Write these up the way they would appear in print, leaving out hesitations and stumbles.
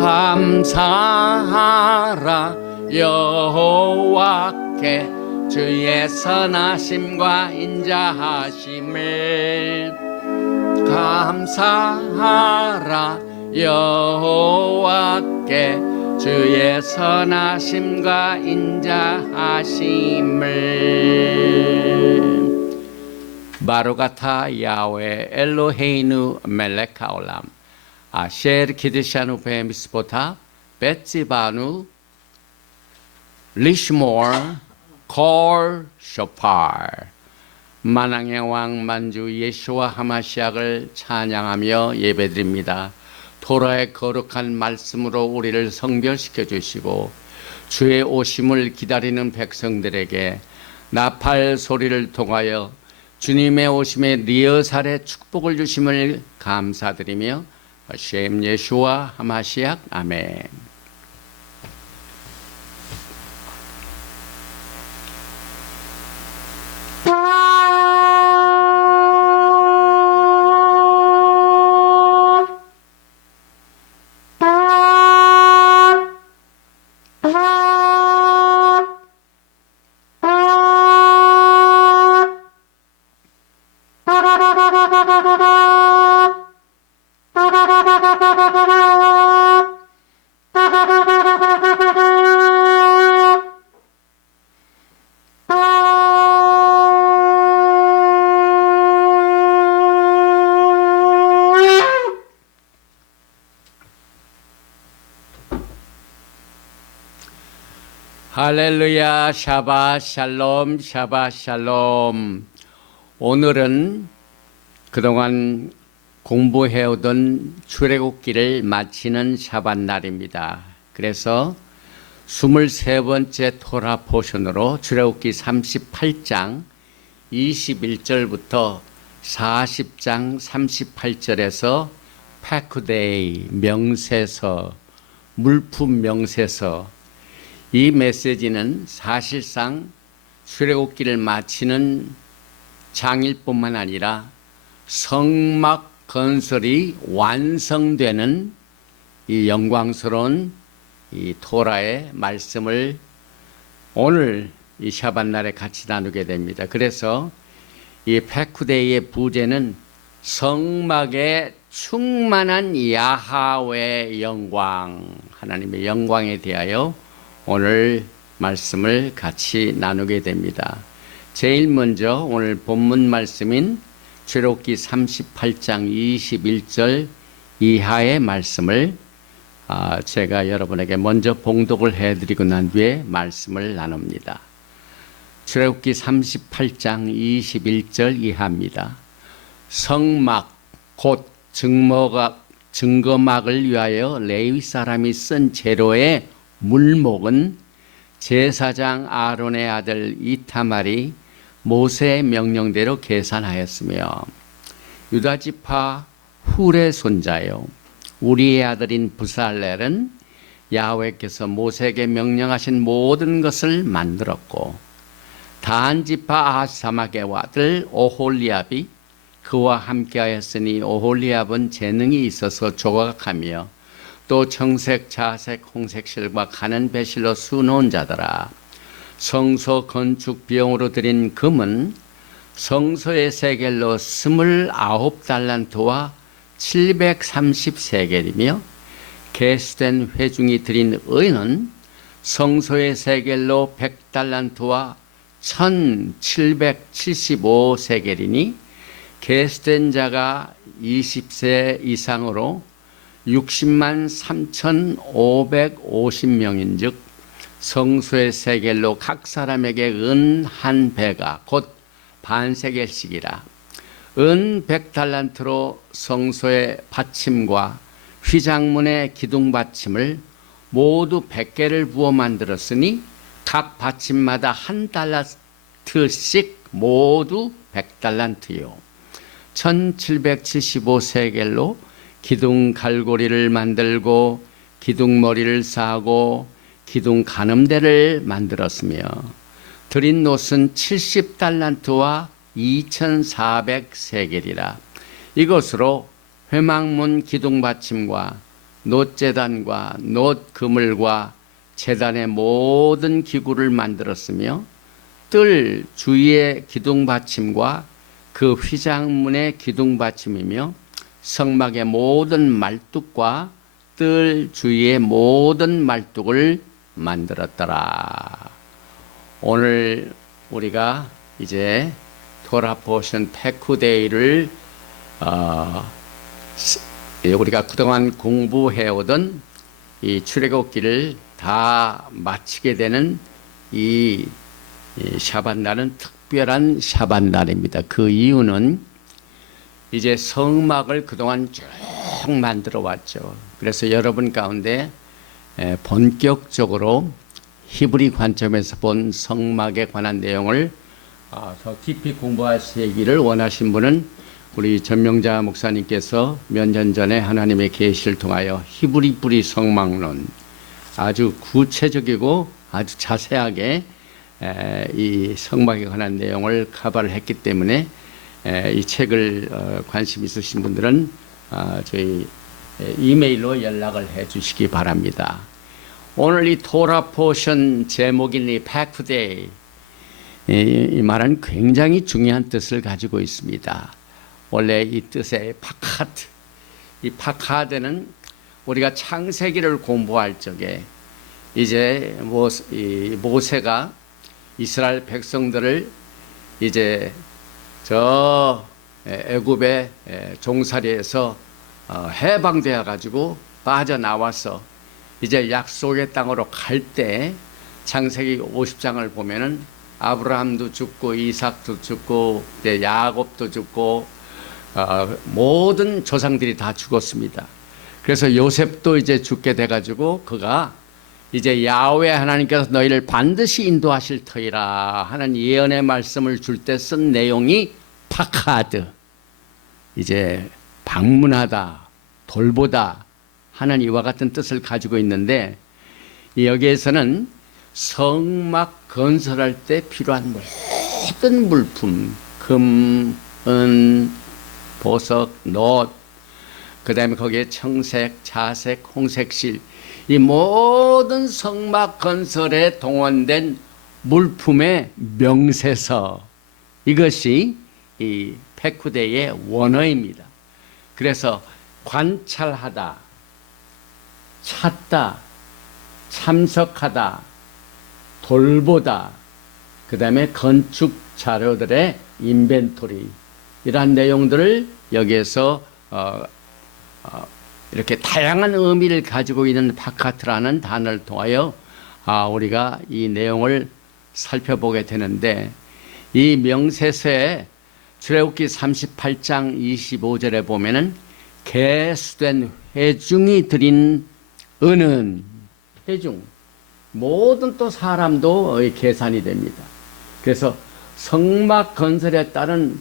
감사하라 여호와께 주의 선하심과 인자하심을 감사하라 여호와께 주의 선하심과 인자하심을 바로가타 야훼 엘로헤이누 멜렉 하올람 아셰르 키드샤누 베미스보타 베츠바누 리시모르 콜 쇼파 만왕의 왕 만주 예수와 하마시약을 찬양하며 예배드립니다. 토라의 거룩한 말씀으로 우리를 성별시켜 주시고 주의 오심을 기다리는 백성들에게 나팔 소리를 통하여 주님의 오심에 리허설의 축복을 주심을 감사드리며 셴 예수와 하마시약 아멘. 할렐루야. 샤ባት 샬롬 샤ባት 샬롬. 오늘은 그동안 공부해오던 출애굽기를 마치는 샤밧 날입니다. 그래서 23번째 토라 포션으로 출애굽기 38장 21절부터 40장 38절에서 패크데이 명세서 물품 명세서 이 메시지는 사실상 출애굽기를 마치는 장일뿐만 아니라 성막 건설이 완성되는 이 영광스러운 이 토라의 말씀을 오늘 이 샤밧 날에 같이 나누게 됩니다. 그래서 이 패쿠데이의 부제는 성막에 충만한 야하웨의 영광, 하나님의 영광에 대하여 오늘 말씀을 같이 나누게 됩니다. 제일 먼저 오늘 본문 말씀인 출애굽기 38장 21절 이하의 말씀을 제가 여러분에게 먼저 봉독을 해드리고 난 뒤에 말씀을 나눕니다. 출애굽기 38장 21절 이하입니다. 성막 곧 증거막을 위하여 레위 사람이 쓴 재료의 물목은 제사장 아론의 아들 이타말이 모세의 명령대로 계산하였으며 유다지파 훌의 손자요 우리의 아들인 부살렐은 야훼께서 모세에게 명령하신 모든 것을 만들었고 단지파 아사마의 아들 오홀리압이 그와 함께하였으니 오홀리압은 재능이 있어서 조각하며 또 청색, 자색, 홍색 실과 가는 배실로 수놓은 자더라. 성소 건축 비용으로 드린 금은 성소의 세겔로 29달란트와 730세겔이며 개수된 회중이 드린 의는 성소의 세겔로 100달란트와 1775세겔이니 개수된 자가 20세 이상으로 60만 3,550명인즉 성소의 세겔로 각 사람에게 은 한 배가 곧 반세겔씩이라. 은 100달란트로 성소의 받침과 휘장문의 기둥 받침을 모두 100개를 부어 만들었으니 각 받침마다 한 달란트씩 모두 100달란트요. 1775세겔로 기둥 갈고리를 만들고 기둥 머리를 싸고 기둥 가늠대를 만들었으며 드린 놋은 70달란트와 2400세겔이라. 이것으로 회막문 기둥 받침과 놋제단과 놋그물과 제단의 모든 기구를 만들었으며 뜰 주위의 기둥받침과 그 휘장문의 기둥받침이며 성막의 모든 말뚝과 뜰 주위의 모든 말뚝을 만들었더라. 오늘 우리가 이제 토라 포션 페쿠데이를 우리가 그동안 공부해오던 이 출애굽기를 다 마치게 되는 이 샤밧날은 특별한 샤밧날입니다. 그 이유는 이제 성막을 그동안 쭉 만들어 왔죠. 그래서 여러분 가운데 본격적으로 히브리 관점에서 본 성막에 관한 내용을 더 깊이 공부하시기를 원하신 분은 우리 전명자 목사님께서 몇 년 전에 하나님의 계시를 통하여 히브리 뿌리 성막론 아주 구체적이고 아주 자세하게 이 성막에 관한 내용을 커버를 했기 때문에 이 책을 관심 있으신 분들은 저희 이메일로 연락을 해 주시기 바랍니다. 오늘 이 토라 포션 제목인 이 패크데이 이 말은 굉장히 중요한 뜻을 가지고 있습니다. 원래 이 뜻의 파카드, 이 파카드는 우리가 창세기를 공부할 적에 이제 모세가 이스라엘 백성들을 이제 저 애굽의 종살이에서 해방되어 가지고 빠져나와서 이제 약속의 땅으로 갈 때 창세기 50장을 보면은 아브라함도 죽고 이삭도 죽고 이제 야곱도 죽고 모든 조상들이 다 죽었습니다. 그래서 요셉도 이제 죽게 돼 가지고 그가 이제 야훼 하나님께서 너희를 반드시 인도하실 터이라 하는 예언의 말씀을 줄 때 쓴 내용이 파카드, 이제 방문하다, 돌보다 하는 이와 같은 뜻을 가지고 있는데 여기에서는 성막 건설할 때 필요한 모든 물품, 금, 은, 보석, 놋, 그 다음에 거기에 청색, 자색, 홍색실, 이 모든 성막 건설에 동원된 물품의 명세서, 이것이 이 페쿠데의 원어입니다. 그래서 관찰하다, 찾다, 참석하다, 돌보다, 그 다음에 건축 자료들의 인벤토리, 이러한 내용들을 여기에서 이렇게 다양한 의미를 가지고 있는 파카트라는 단어를 통하여 우리가 이 내용을 살펴보게 되는데, 이 명세서에 출애굽기 38장 25절에 보면은 계수된 회중이 드린 은은, 회중, 모든 또 사람도 계산이 됩니다. 그래서 성막 건설에 따른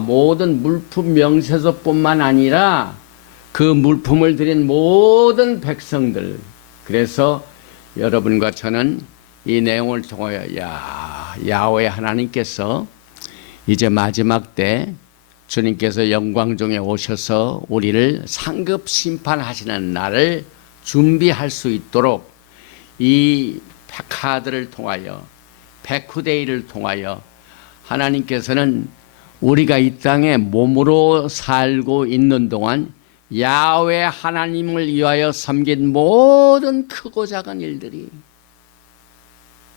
모든 물품 명세서뿐만 아니라 그 물품을 드린 모든 백성들, 그래서 여러분과 저는 이 내용을 통하여 야훼 하나님께서 이제 마지막 때 주님께서 영광 중에 오셔서 우리를 상급 심판하시는 날을 준비할 수 있도록 이 페카드를 통하여, 페쿠데이를 통하여 하나님께서는 우리가 이 땅에 몸으로 살고 있는 동안 야훼 하나님을 위하여 섬긴 모든 크고 작은 일들이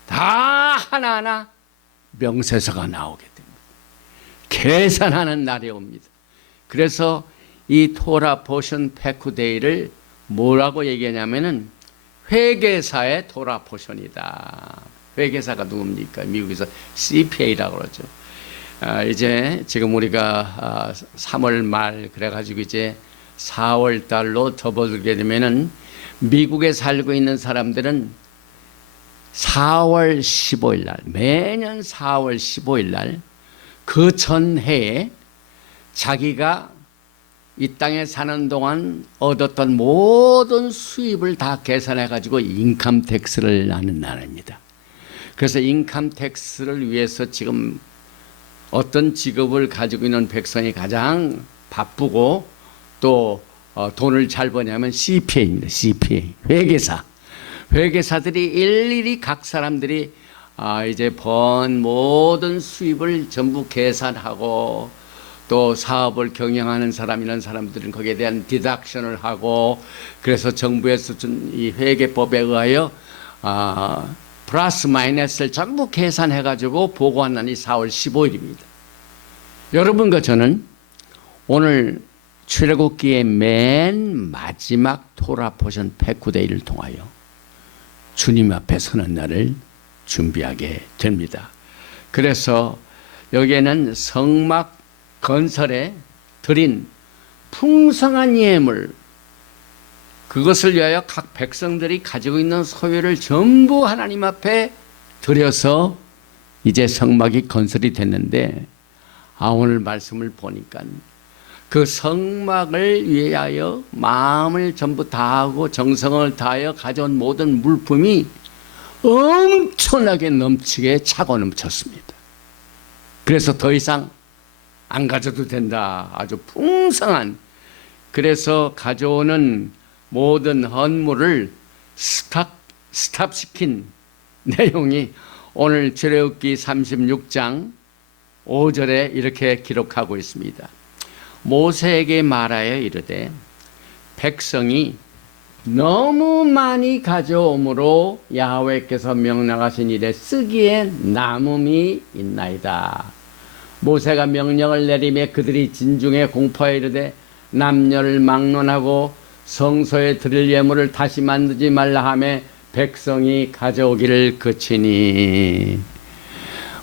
다 하나하나 명세서가 나오게 됩니다. 계산하는 날이 옵니다. 그래서 이 토라 포션 페쿠데이를 뭐라고 얘기하냐면은 회계사의 토라 포션이다. 회계사가 누굽니까? 미국에서 CPA라고 그러죠. 이제 지금 우리가 3월 말 그래가지고 이제 4월 달로 접어들게 되면은 미국에 살고 있는 사람들은 4월 15일 날, 매년 4월 15일 날 그 전해에 자기가 이 땅에 사는 동안 얻었던 모든 수입을 다 계산해 가지고 인컴 텍스를 나는 날입니다. 그래서 인컴 텍스를 위해서 지금 어떤 직업을 가지고 있는 백성이 가장 바쁘고 또 돈을 잘 버냐면 CPA입니다. CPA 회계사. 회계사들이 일일이 각 사람들이 이제 번 모든 수입을 전부 계산하고 또 사업을 경영하는 사람 이런 사람들은 거기에 대한 디덕션을 하고 그래서 정부에서 준 이 회계법에 의하여 플러스 마이너스를 전부 계산해 가지고 보고한 날이 4월 15일입니다. 여러분과 저는 오늘 출애굽기의 맨 마지막 토라 포션 페쿠데이를 통하여 주님 앞에 서는 날을 준비하게 됩니다. 그래서 여기에는 성막 건설에 드린 풍성한 예물, 그것을 위하여 각 백성들이 가지고 있는 소유를 전부 하나님 앞에 드려서 이제 성막이 건설이 됐는데 오늘 말씀을 보니까 그 성막을 위하여 마음을 전부 다하고 정성을 다하여 가져온 모든 물품이 엄청나게 넘치게 차고 넘쳤습니다. 그래서 더 이상 안 가져도 된다. 아주 풍성한. 그래서 가져오는 모든 헌물을 스탑시킨 내용이 오늘 출애굽기 36장 5절에 이렇게 기록하고 있습니다. 모세에게 말하여 이르되 백성이 너무 많이 가져오므로 야훼께서 명령하신 일에 쓰기에 남음이 있나이다. 모세가 명령을 내리매 그들이 진중에 공포하여 이르되 남녀를 막론하고 성소에 드릴 예물을 다시 만들지 말라 하매 백성이 가져오기를 그치니.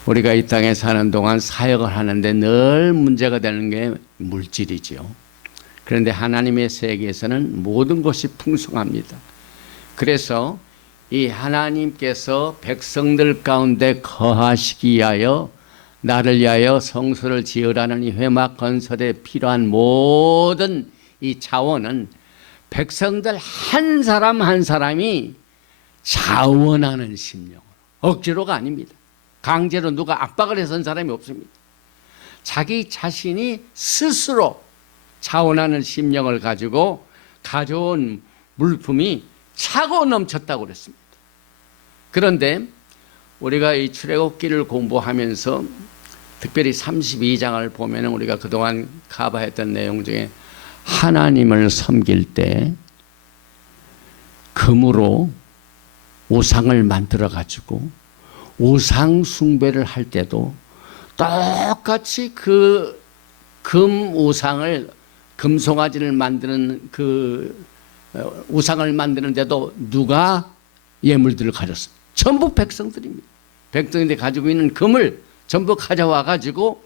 우리가 이 땅에 사는 동안 사역을 하는데 늘 문제가 되는 게 물질이죠. 그런데 하나님의 세계에서는 모든 것이 풍성합니다. 그래서 이 하나님께서 백성들 가운데 거하시기 위하여 나를 위하여 성소를 지으라는 이 회막 건설에 필요한 모든 이 자원은 백성들 한 사람 한 사람이 자원하는 심령으로, 억지로가 아닙니다. 강제로 누가 압박을 해서 한 사람이 없습니다. 자기 자신이 스스로 자원하는 심령을 가지고 가져온 물품이 차고 넘쳤다고 그랬습니다. 그런데 우리가 이 출애굽기를 공부하면서 특별히 32장을 보면 우리가 그동안 커버했던 내용 중에 하나님을 섬길 때 금으로 우상을 만들어 가지고 우상 숭배를 할 때도 똑같이 그 금 우상을 금송아지를 만드는 그 우상을 만드는데도 누가 예물들을 가졌어요? 전부 백성들입니다. 백성들이 가지고 있는 금을 전부 가져와 가지고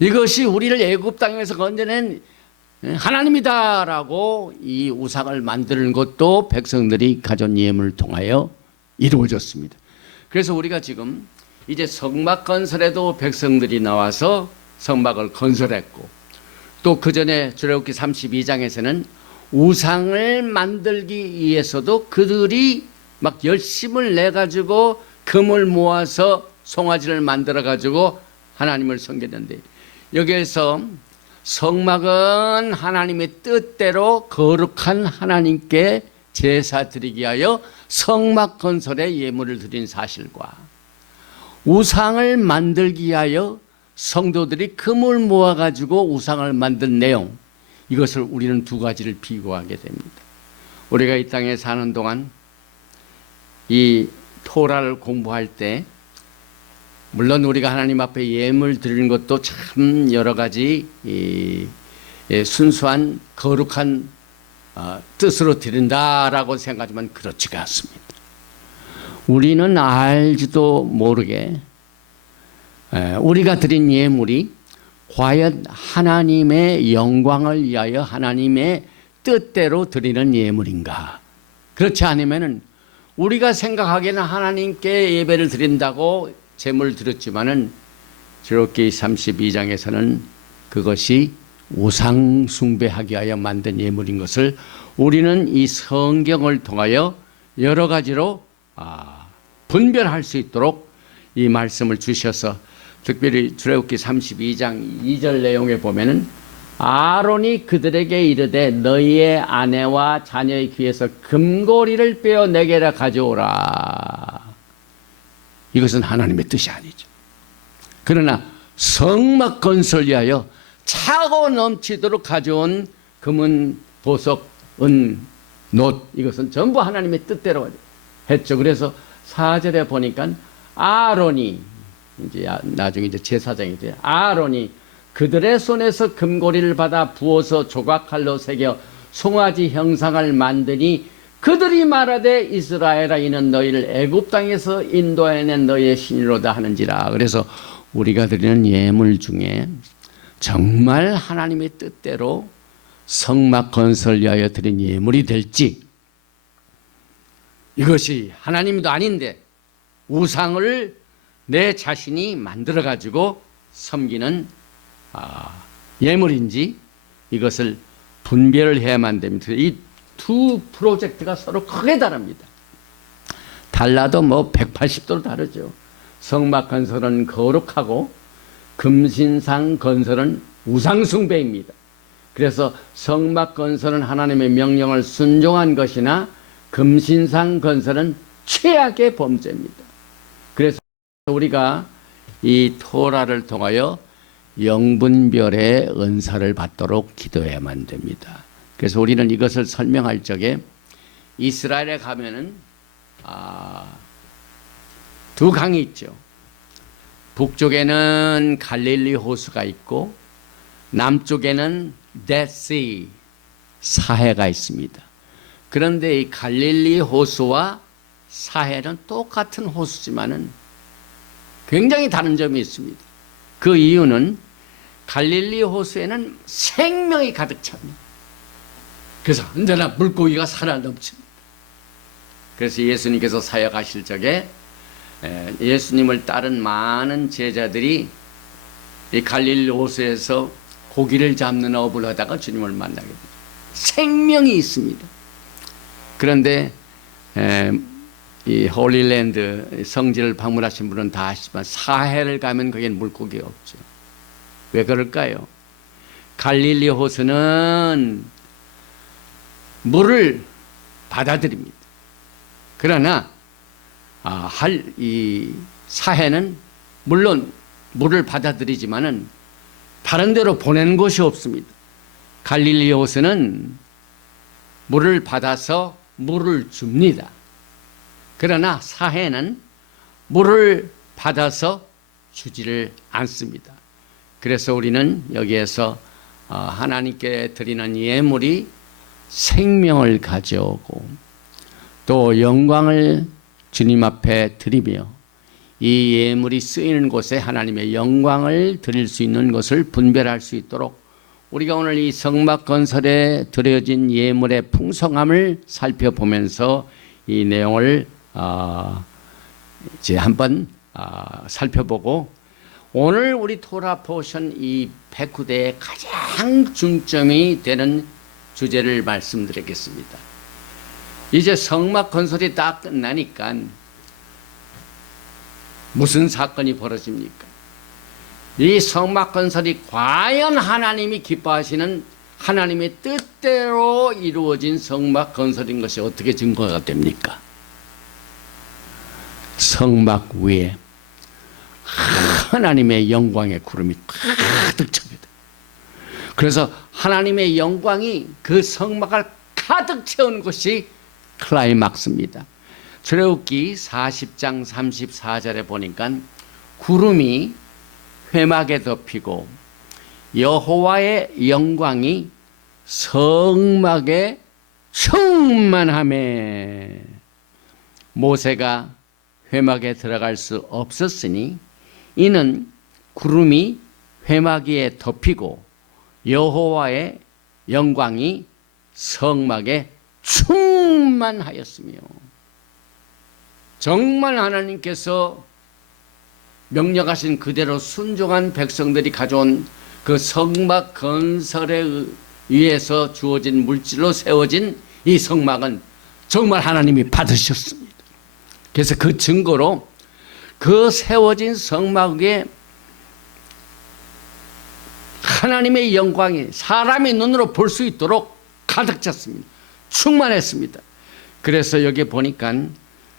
이것이 우리를 애굽 땅에서 건져낸 하나님이다라고 이 우상을 만드는 것도 백성들이 가져온 예물을 통하여 이루어졌습니다. 그래서 우리가 지금 이제 성막 건설에도 백성들이 나와서 성막을 건설했고 또 그 전에 출애굽기 32장에서는 우상을 만들기 위해서도 그들이 막 열심을 내 가지고 금을 모아서 송아지를 만들어 가지고 하나님을 섬겼는데 여기에서 성막은 하나님의 뜻대로 거룩한 하나님께 제사 드리기 위하여 성막 건설에 예물을 드린 사실과 우상을 만들기 위하여 성도들이 금을 모아가지고 우상을 만든 내용, 이것을 우리는 두 가지를 비교하게 됩니다. 우리가 이 땅에 사는 동안 이 토라를 공부할 때 물론 우리가 하나님 앞에 예물 드리는 것도 참 여러 가지 순수한 거룩한 뜻으로 드린다라고 생각하지만 그렇지가 않습니다. 우리는 알지도 모르게 우리가 드린 예물이 과연 하나님의 영광을 위하여 하나님의 뜻대로 드리는 예물인가? 그렇지 않으면은 우리가 생각하기에는 하나님께 예배를 드린다고 제물을 드렸지만은 출애굽기 32장에서는 그것이 우상 숭배하기 위하여 만든 예물인 것을 우리는 이 성경을 통하여 여러 가지로 분별할 수 있도록 이 말씀을 주셔서 특별히 출애굽기 32장 2절 내용에 보면은 아론이 그들에게 이르되 너희의 아내와 자녀의 귀에서 금고리를 빼어 내게라 가져오라. 이것은 하나님의 뜻이 아니죠. 그러나 성막 건설 위하여 차고 넘치도록 가져온 금은, 보석, 은, 놋, 이것은 전부 하나님의 뜻대로 했죠. 그래서 4절에 보니까 아론이, 이제 나중에 이제 제사장이 돼요. 아론이 그들의 손에서 금고리를 받아 부어서 조각칼로 새겨 송아지 형상을 만드니 그들이 말하되 이스라엘아 이는 너희를 애굽 땅에서 인도해낸 너희의 신이로다 하는지라. 그래서 우리가 드리는 예물 중에 정말 하나님의 뜻대로 성막 건설 위하여 드린 예물이 될지, 이것이 하나님도 아닌데 우상을 내 자신이 만들어 가지고 섬기는 예물인지, 이것을 분별을 해야만 됩니다. 이 두 프로젝트가 서로 크게 다릅니다. 달라도 뭐 180도로 다르죠. 성막 건설은 거룩하고 금신상 건설은 우상숭배입니다. 그래서 성막 건설은 하나님의 명령을 순종한 것이나 금신상 건설은 최악의 범죄입니다. 그래서 우리가 이 토라를 통하여 영분별의 은사를 받도록 기도해야만 됩니다. 그래서 우리는 이것을 설명할 적에 이스라엘에 가면은 두 강이 있죠. 북쪽에는 갈릴리 호수가 있고 남쪽에는 데시 사해가 있습니다. 그런데 이 갈릴리 호수와 사해는 똑같은 호수지만은 굉장히 다른 점이 있습니다. 그 이유는 갈릴리 호수에는 생명이 가득 찹니다. 그래서 언제나 물고기가 살아 넘칩니다. 그래서 예수님께서 사역하실 적에 예수님을 따른 많은 제자들이 이 갈릴리 호수에서 고기를 잡는 업을 하다가 주님을 만나게 됩니다. 생명이 있습니다. 그런데 이 홀리랜드 성지를 방문하신 분은 다 아시지만 사해를 가면 거기엔 물고기가 없죠. 왜 그럴까요? 갈릴리 호수는 물을 받아들입니다. 그러나 이 사해는 물론 물을 받아들이지만은 다른 데로 보내는 곳이 없습니다. 갈릴리 호수는 물을 받아서 물을 줍니다. 그러나 사해는 물을 받아서 주지를 않습니다. 그래서 우리는 여기에서 하나님께 드리는 예물이 생명을 가져오고 또 영광을 주님 앞에 드리며 이 예물이 쓰이는 곳에 하나님의 영광을 드릴 수 있는 것을 분별할 수 있도록 우리가 오늘 이 성막 건설에 드려진 예물의 풍성함을 살펴보면서 이 내용을 이제 한번 살펴보고, 오늘 우리 토라 포션 이 109대의 가장 중점이 되는 주제를 말씀드리겠습니다. 이제 성막 건설이 다 끝나니까 무슨 사건이 벌어집니까? 이 성막 건설이 과연 하나님이 기뻐하시는 하나님의 뜻대로 이루어진 성막 건설인 것이 어떻게 증거가 됩니까? 성막 위에 하나님의 영광의 구름이 가득 찹니다. 그래서 하나님의 영광이 그 성막을 가득 채운 것이 클라이막스입니다. 출애굽기 40장 34절에 보니까 구름이 회막에 덮이고 여호와의 영광이 성막에 충만하매 모세가 회막에 들어갈 수 없었으니 이는 구름이 회막 위에 덮이고 여호와의 영광이 성막에 충만하였으며, 정말 하나님께서 명령하신 그대로 순종한 백성들이 가져온 그 성막 건설에 의해서 주어진 물질로 세워진 이 성막은 정말 하나님이 받으셨습니다. 그래서 그 증거로 그 세워진 성막 위에 하나님의 영광이 사람의 눈으로 볼 수 있도록 가득 찼습니다. 충만했습니다. 그래서 여기 보니까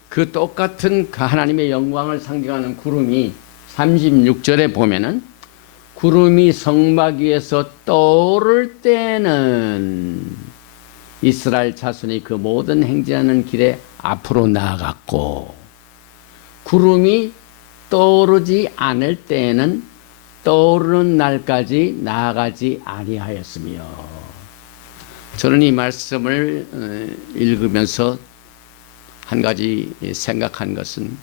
그 똑같은 그 하나님의 영광을 상징하는 구름이 36절에 보면은 구름이 성막 위에서 떠오를 때는 이스라엘 자손이 그 모든 행진하는 길에 앞으로 나아갔고, 구름이 떠오르지 않을 때에는 떠오르는 날까지 나아가지 아니하였으며. 저는 이 말씀을 읽으면서 한 가지 생각한 것은,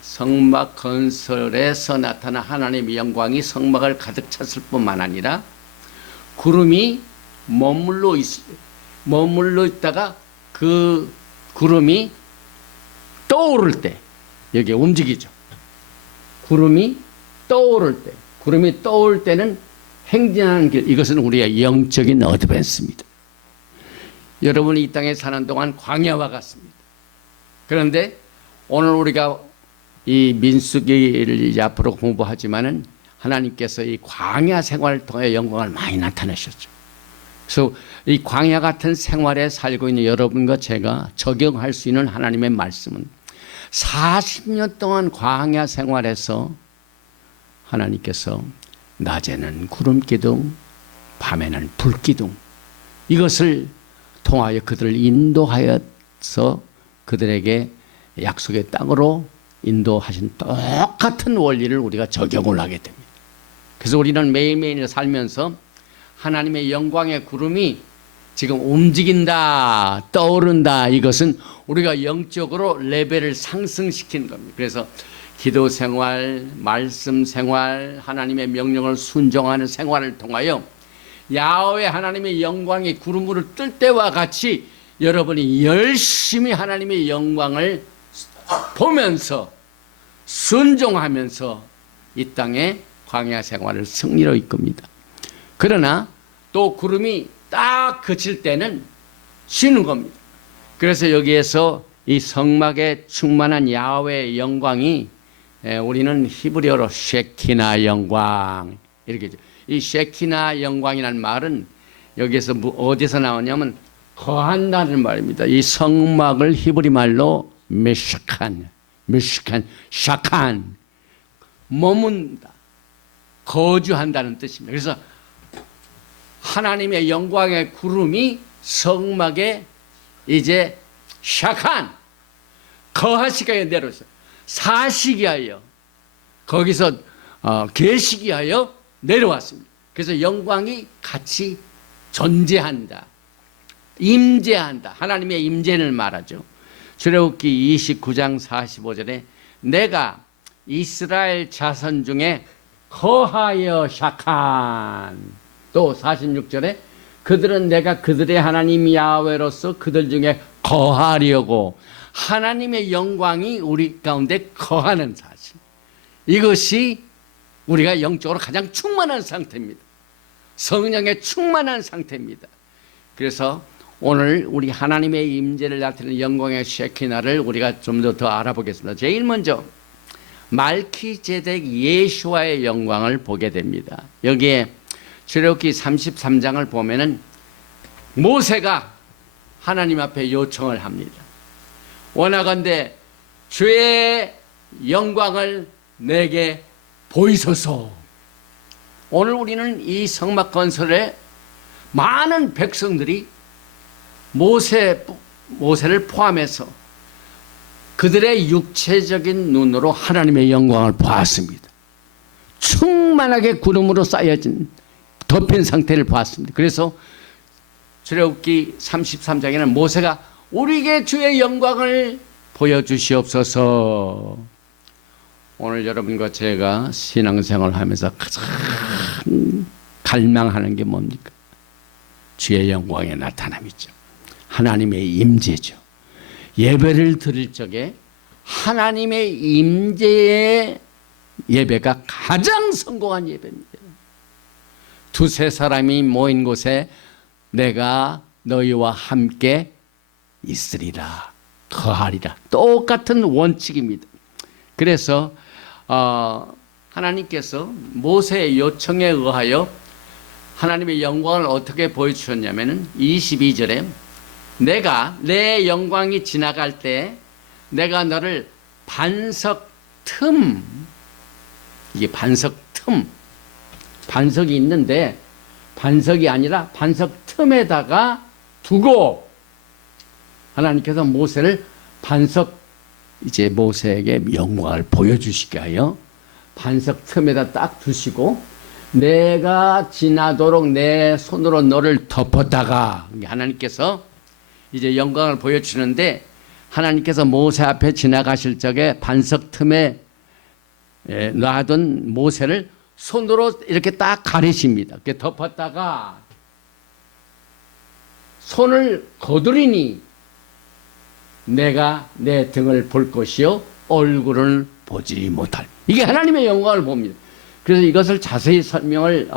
성막 건설에서 나타난 하나님의 영광이 성막을 가득 찼을 뿐만 아니라 구름이 머물러 있다가 그 구름이 떠오를 때, 여기 움직이죠. 구름이 떠오를 때는 행진하는 길, 이것은 우리의 영적인 어드밴스입니다. 여러분이 이 땅에 사는 동안 광야와 같습니다. 그런데 오늘 우리가 이 민수기를 이제 앞으로 공부하지만은 하나님께서 이 광야 생활을 통해 영광을 많이 나타내셨죠. 그래서 이 광야 같은 생활에 살고 있는 여러분과 제가 적용할 수 있는 하나님의 말씀은 40년 동안 광야 생활에서 하나님께서 낮에는 구름 기둥, 밤에는 불 기둥, 이것을 통하여 그들을 인도하여서 그들에게 약속의 땅으로 인도하신 똑같은 원리를 우리가 적용을 하게 됩니다. 그래서 우리는 매일매일 살면서 하나님의 영광의 구름이 지금 움직인다, 떠오른다, 이것은 우리가 영적으로 레벨을 상승시키는 겁니다. 그래서 기도 생활, 말씀 생활, 하나님의 명령을 순종하는 생활을 통하여 야훼 하나님의 영광이 구름으로 뜰 때와 같이 여러분이 열심히 하나님의 영광을 보면서 순종하면서 이 땅에 광야 생활을 승리로 이끕니다. 그러나 또 구름이 딱 그칠 때는 쉬는 겁니다. 그래서 여기에서 이 성막에 충만한 야훼의 영광이, 우리는 히브리어로 쉐키나 영광, 이렇게 이 쉐키나 영광이라는 말은 여기에서 어디서 나오냐면 거한다는 말입니다. 이 성막을 히브리 말로 메시칸, 샤칸, 머문다, 거주한다는 뜻입니다. 그래서 하나님의 영광의 구름이 성막에 이제 샤칸, 거하시게 내려서 사시게 하여 거기서 계시게 하여 내려왔습니다. 그래서 영광이 같이 존재한다, 임재한다. 하나님의 임재를 말하죠. 출애굽기 29장 45절에 내가 이스라엘 자손 중에 거하여 샤칸, 또 46절에 그들은 내가 그들의 하나님 야훼로서 그들 중에 거하려고, 하나님의 영광이 우리 가운데 거하는 사실, 이것이 우리가 영적으로 가장 충만한 상태입니다. 성령에 충만한 상태입니다. 그래서 오늘 우리 하나님의 임재를 나타내는 영광의 쉐키나를 우리가 좀 더 알아보겠습니다. 제일 먼저 말키제덱 예수와의 영광을 보게 됩니다. 여기에 출애굽기 33장을 보면은 모세가 하나님 앞에 요청을 합니다. 원하건대 주의 영광을 내게 보이소서. 오늘 우리는 이 성막 건설에 많은 백성들이 모세를 포함해서 그들의 육체적인 눈으로 하나님의 영광을 보았습니다. 충만하게 구름으로 쌓여진 덮인 상태를 보았습니다. 그래서 출애굽기 33장에는 모세가 우리에게 주의 영광을 보여주시옵소서. 오늘 여러분과 제가 신앙생활을 하면서 가장 갈망하는 게 뭡니까? 주의 영광의 나타남이죠. 하나님의 임재죠. 예배를 드릴 적에 하나님의 임재의 예배가 가장 성공한 예배입니다. 두세 사람이 모인 곳에 내가 너희와 함께 있으리라, 거하리라. 똑같은 원칙입니다. 그래서 하나님께서 모세의 요청에 의하여 하나님의 영광을 어떻게 보여주셨냐면은 22절에 내가 내 영광이 지나갈 때 내가 너를 반석 틈, 이게 반석 틈, 반석이 있는데 반석이 아니라 반석 틈에다가 두고 하나님께서 모세를 반석, 이제 모세에게 영광을 보여주시게 하여 반석 틈에다 딱 두시고 내가 지나도록 내 손으로 너를 덮었다가, 하나님께서 이제 영광을 보여주시는데 하나님께서 모세 앞에 지나가실 적에 반석 틈에 놔둔 모세를 손으로 이렇게 딱 가리십니다. 이렇게 덮었다가 손을 거두리니 내가 내 등을 볼 것이요 얼굴을 보지 못할. 이게 하나님의 영광을 봅니다. 그래서 이것을 자세히 설명을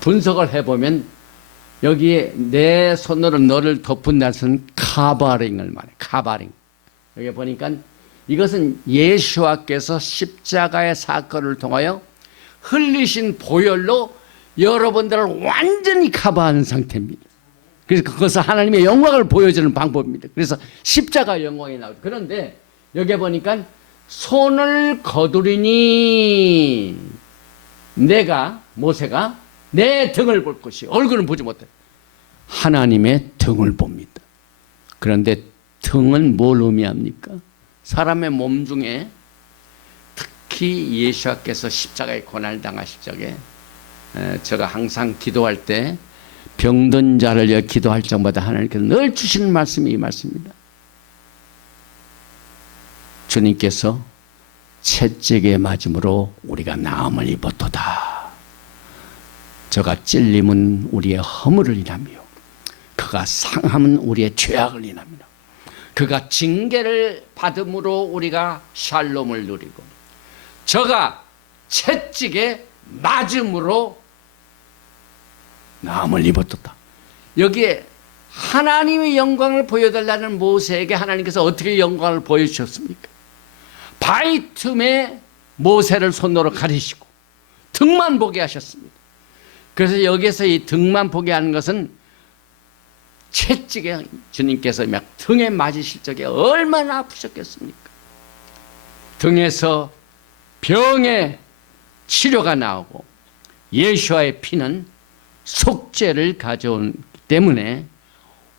분석을 해보면 여기에 내 손으로 너를 덮은 것은 카바링을 말해. 카바링. 여기 보니까 이것은 예수와께서 십자가의 사건을 통하여 흘리신 보혈로 여러분들을 완전히 커버하는 상태입니다. 그래서 그것은 하나님의 영광을 보여주는 방법입니다. 그래서 십자가 영광이 나오죠. 그런데 여기 보니까 손을 거두리니 내가, 모세가 내 등을 볼 것이, 얼굴은 보지 못해. 하나님의 등을 봅니다. 그런데 등은 뭘 의미합니까? 사람의 몸 중에 특히 예수께서 십자가에 고난을 당하실 적에 제가 항상 기도할 때 병든 자를 기도할 적마다 하나님께서 늘 주시는 말씀이 이 말씀입니다. 주님께서 채찍에 맞음으로 우리가 나음을 입었도다. 저가 찔림은 우리의 허물을 인하며 그가 상함은 우리의 죄악을 인하며 그가 징계를 받음으로 우리가 샬롬을 누리고 저가 채찍에 맞음으로 나음을 입었도다. 여기에 하나님의 영광을 보여달라는 모세에게 하나님께서 어떻게 영광을 보여주셨습니까? 바위 틈에 모세를 손으로 가리시고 등만 보게 하셨습니다. 그래서 여기서 이 등만 보게 하는 것은 채찍에 주님께서 막 등에 맞으실 적에 얼마나 아프셨겠습니까? 등에서 병의 치료가 나오고 예수와의 피는 속죄를 가져오기 때문에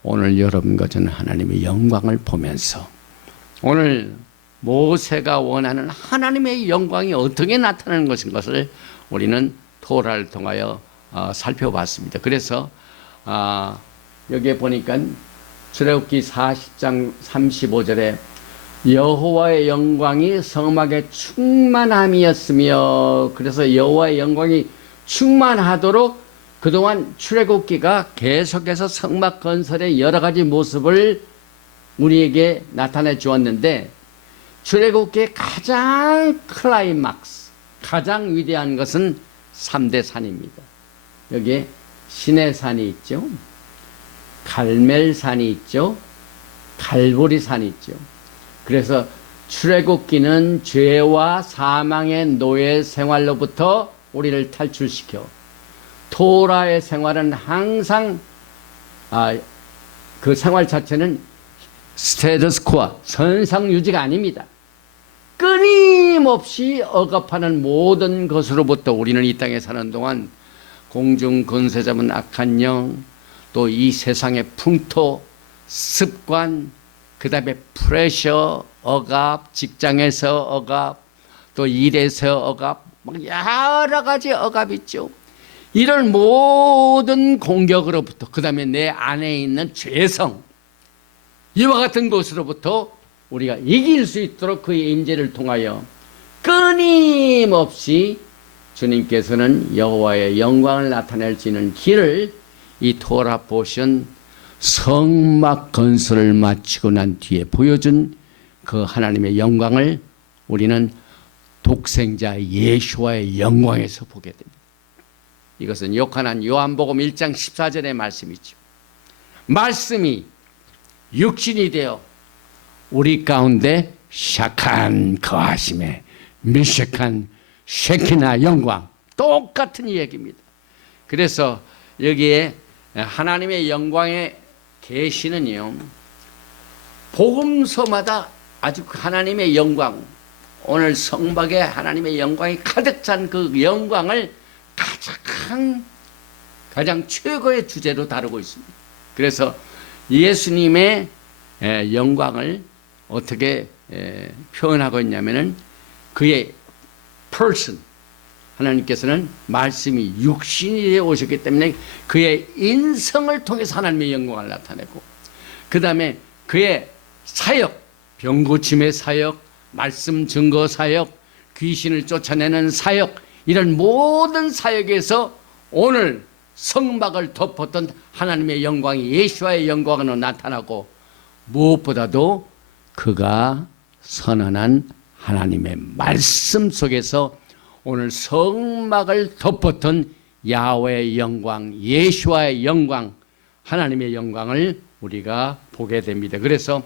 오늘 여러분과 저는 하나님의 영광을 보면서 오늘 모세가 원하는 하나님의 영광이 어떻게 나타나는 것인 것을 우리는 토라를 통하여 살펴봤습니다. 그래서 여기에 보니까 출애굽기 40장 35절에 여호와의 영광이 성막에 충만함이었으며, 그래서 여호와의 영광이 충만하도록 그동안 출애굽기가 계속해서 성막 건설의 여러 가지 모습을 우리에게 나타내 주었는데 출애굽기의 가장 클라이막스, 가장 위대한 것은 3대 산입니다. 여기에 시내산이 있죠. 갈멜산이 있죠. 갈보리산이 있죠. 그래서 출애굽기는 죄와 사망의 노예 생활로부터 우리를 탈출시켜 토라의 생활은 항상 그 생활 자체는 스테더스코아, 선상 유지가 아닙니다. 끊임없이 억압하는 모든 것으로부터 우리는 이 땅에 사는 동안 공중 권세 잡은 악한 영, 또 이 세상의 풍토, 습관, 그 다음에 프레셔, 억압, 직장에서 억압, 또 일에서 억압, 여러 가지 억압이 있죠. 이런 모든 공격으로부터, 그 다음에 내 안에 있는 죄성, 이와 같은 것으로부터 우리가 이길 수 있도록 그의 임재를 통하여 끊임없이 주님께서는 여호와의 영광을 나타낼 수 있는 길을 이 토라 포션 성막 건설을 마치고 난 뒤에 보여준 그 하나님의 영광을 우리는 독생자 예수와의 영광에서 보게 됩니다. 이것은 요한복음 1장 14절의 말씀이죠. 말씀이 육신이 되어 우리 가운데 샥한 거하심에 밀색한 쉐키나 영광 똑같은 얘기입니다. 그래서 여기에 하나님의 영광의 계시는요, 복음서마다 아주 하나님의 영광, 오늘 성막에 하나님의 영광이 가득 찬 그 영광을 가장 최고의 주제로 다루고 있습니다. 그래서 예수님의 영광을 어떻게 표현하고 있냐면은 그의 person, 하나님께서는 말씀이 육신이 되어 오셨기 때문에 그의 인성을 통해서 하나님의 영광을 나타내고, 그 다음에 그의 사역, 병고침의 사역, 말씀 증거 사역, 귀신을 쫓아내는 사역, 이런 모든 사역에서 오늘 성막을 덮었던 하나님의 영광이 예수와의 영광으로 나타나고, 무엇보다도 그가 선언한 하나님의 말씀 속에서 오늘 성막을 덮었던 야훼의 영광, 예수와의 영광, 하나님의 영광을 우리가 보게 됩니다. 그래서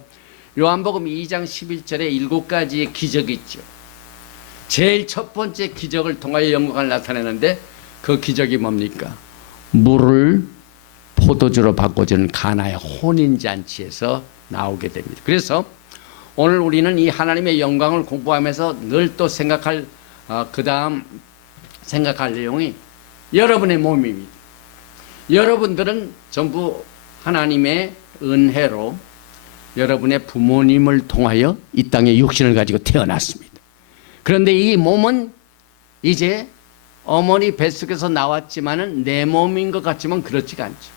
요한복음 2장 11절에 7가지의 기적이 있죠. 제일 첫 번째 기적을 통하여 영광을 나타내는데 그 기적이 뭡니까? 물을 포도주로 바꿔주는 가나의 혼인잔치에서 나오게 됩니다. 그래서 오늘 우리는 이 하나님의 영광을 공부하면서 늘 또 생각할 내용이 여러분의 몸입니다. 여러분들은 전부 하나님의 은혜로 여러분의 부모님을 통하여 이 땅에 육신을 가지고 태어났습니다. 그런데 이 몸은 이제 어머니 뱃속에서 나왔지만은 내 몸인 것 같지만 그렇지가 않죠.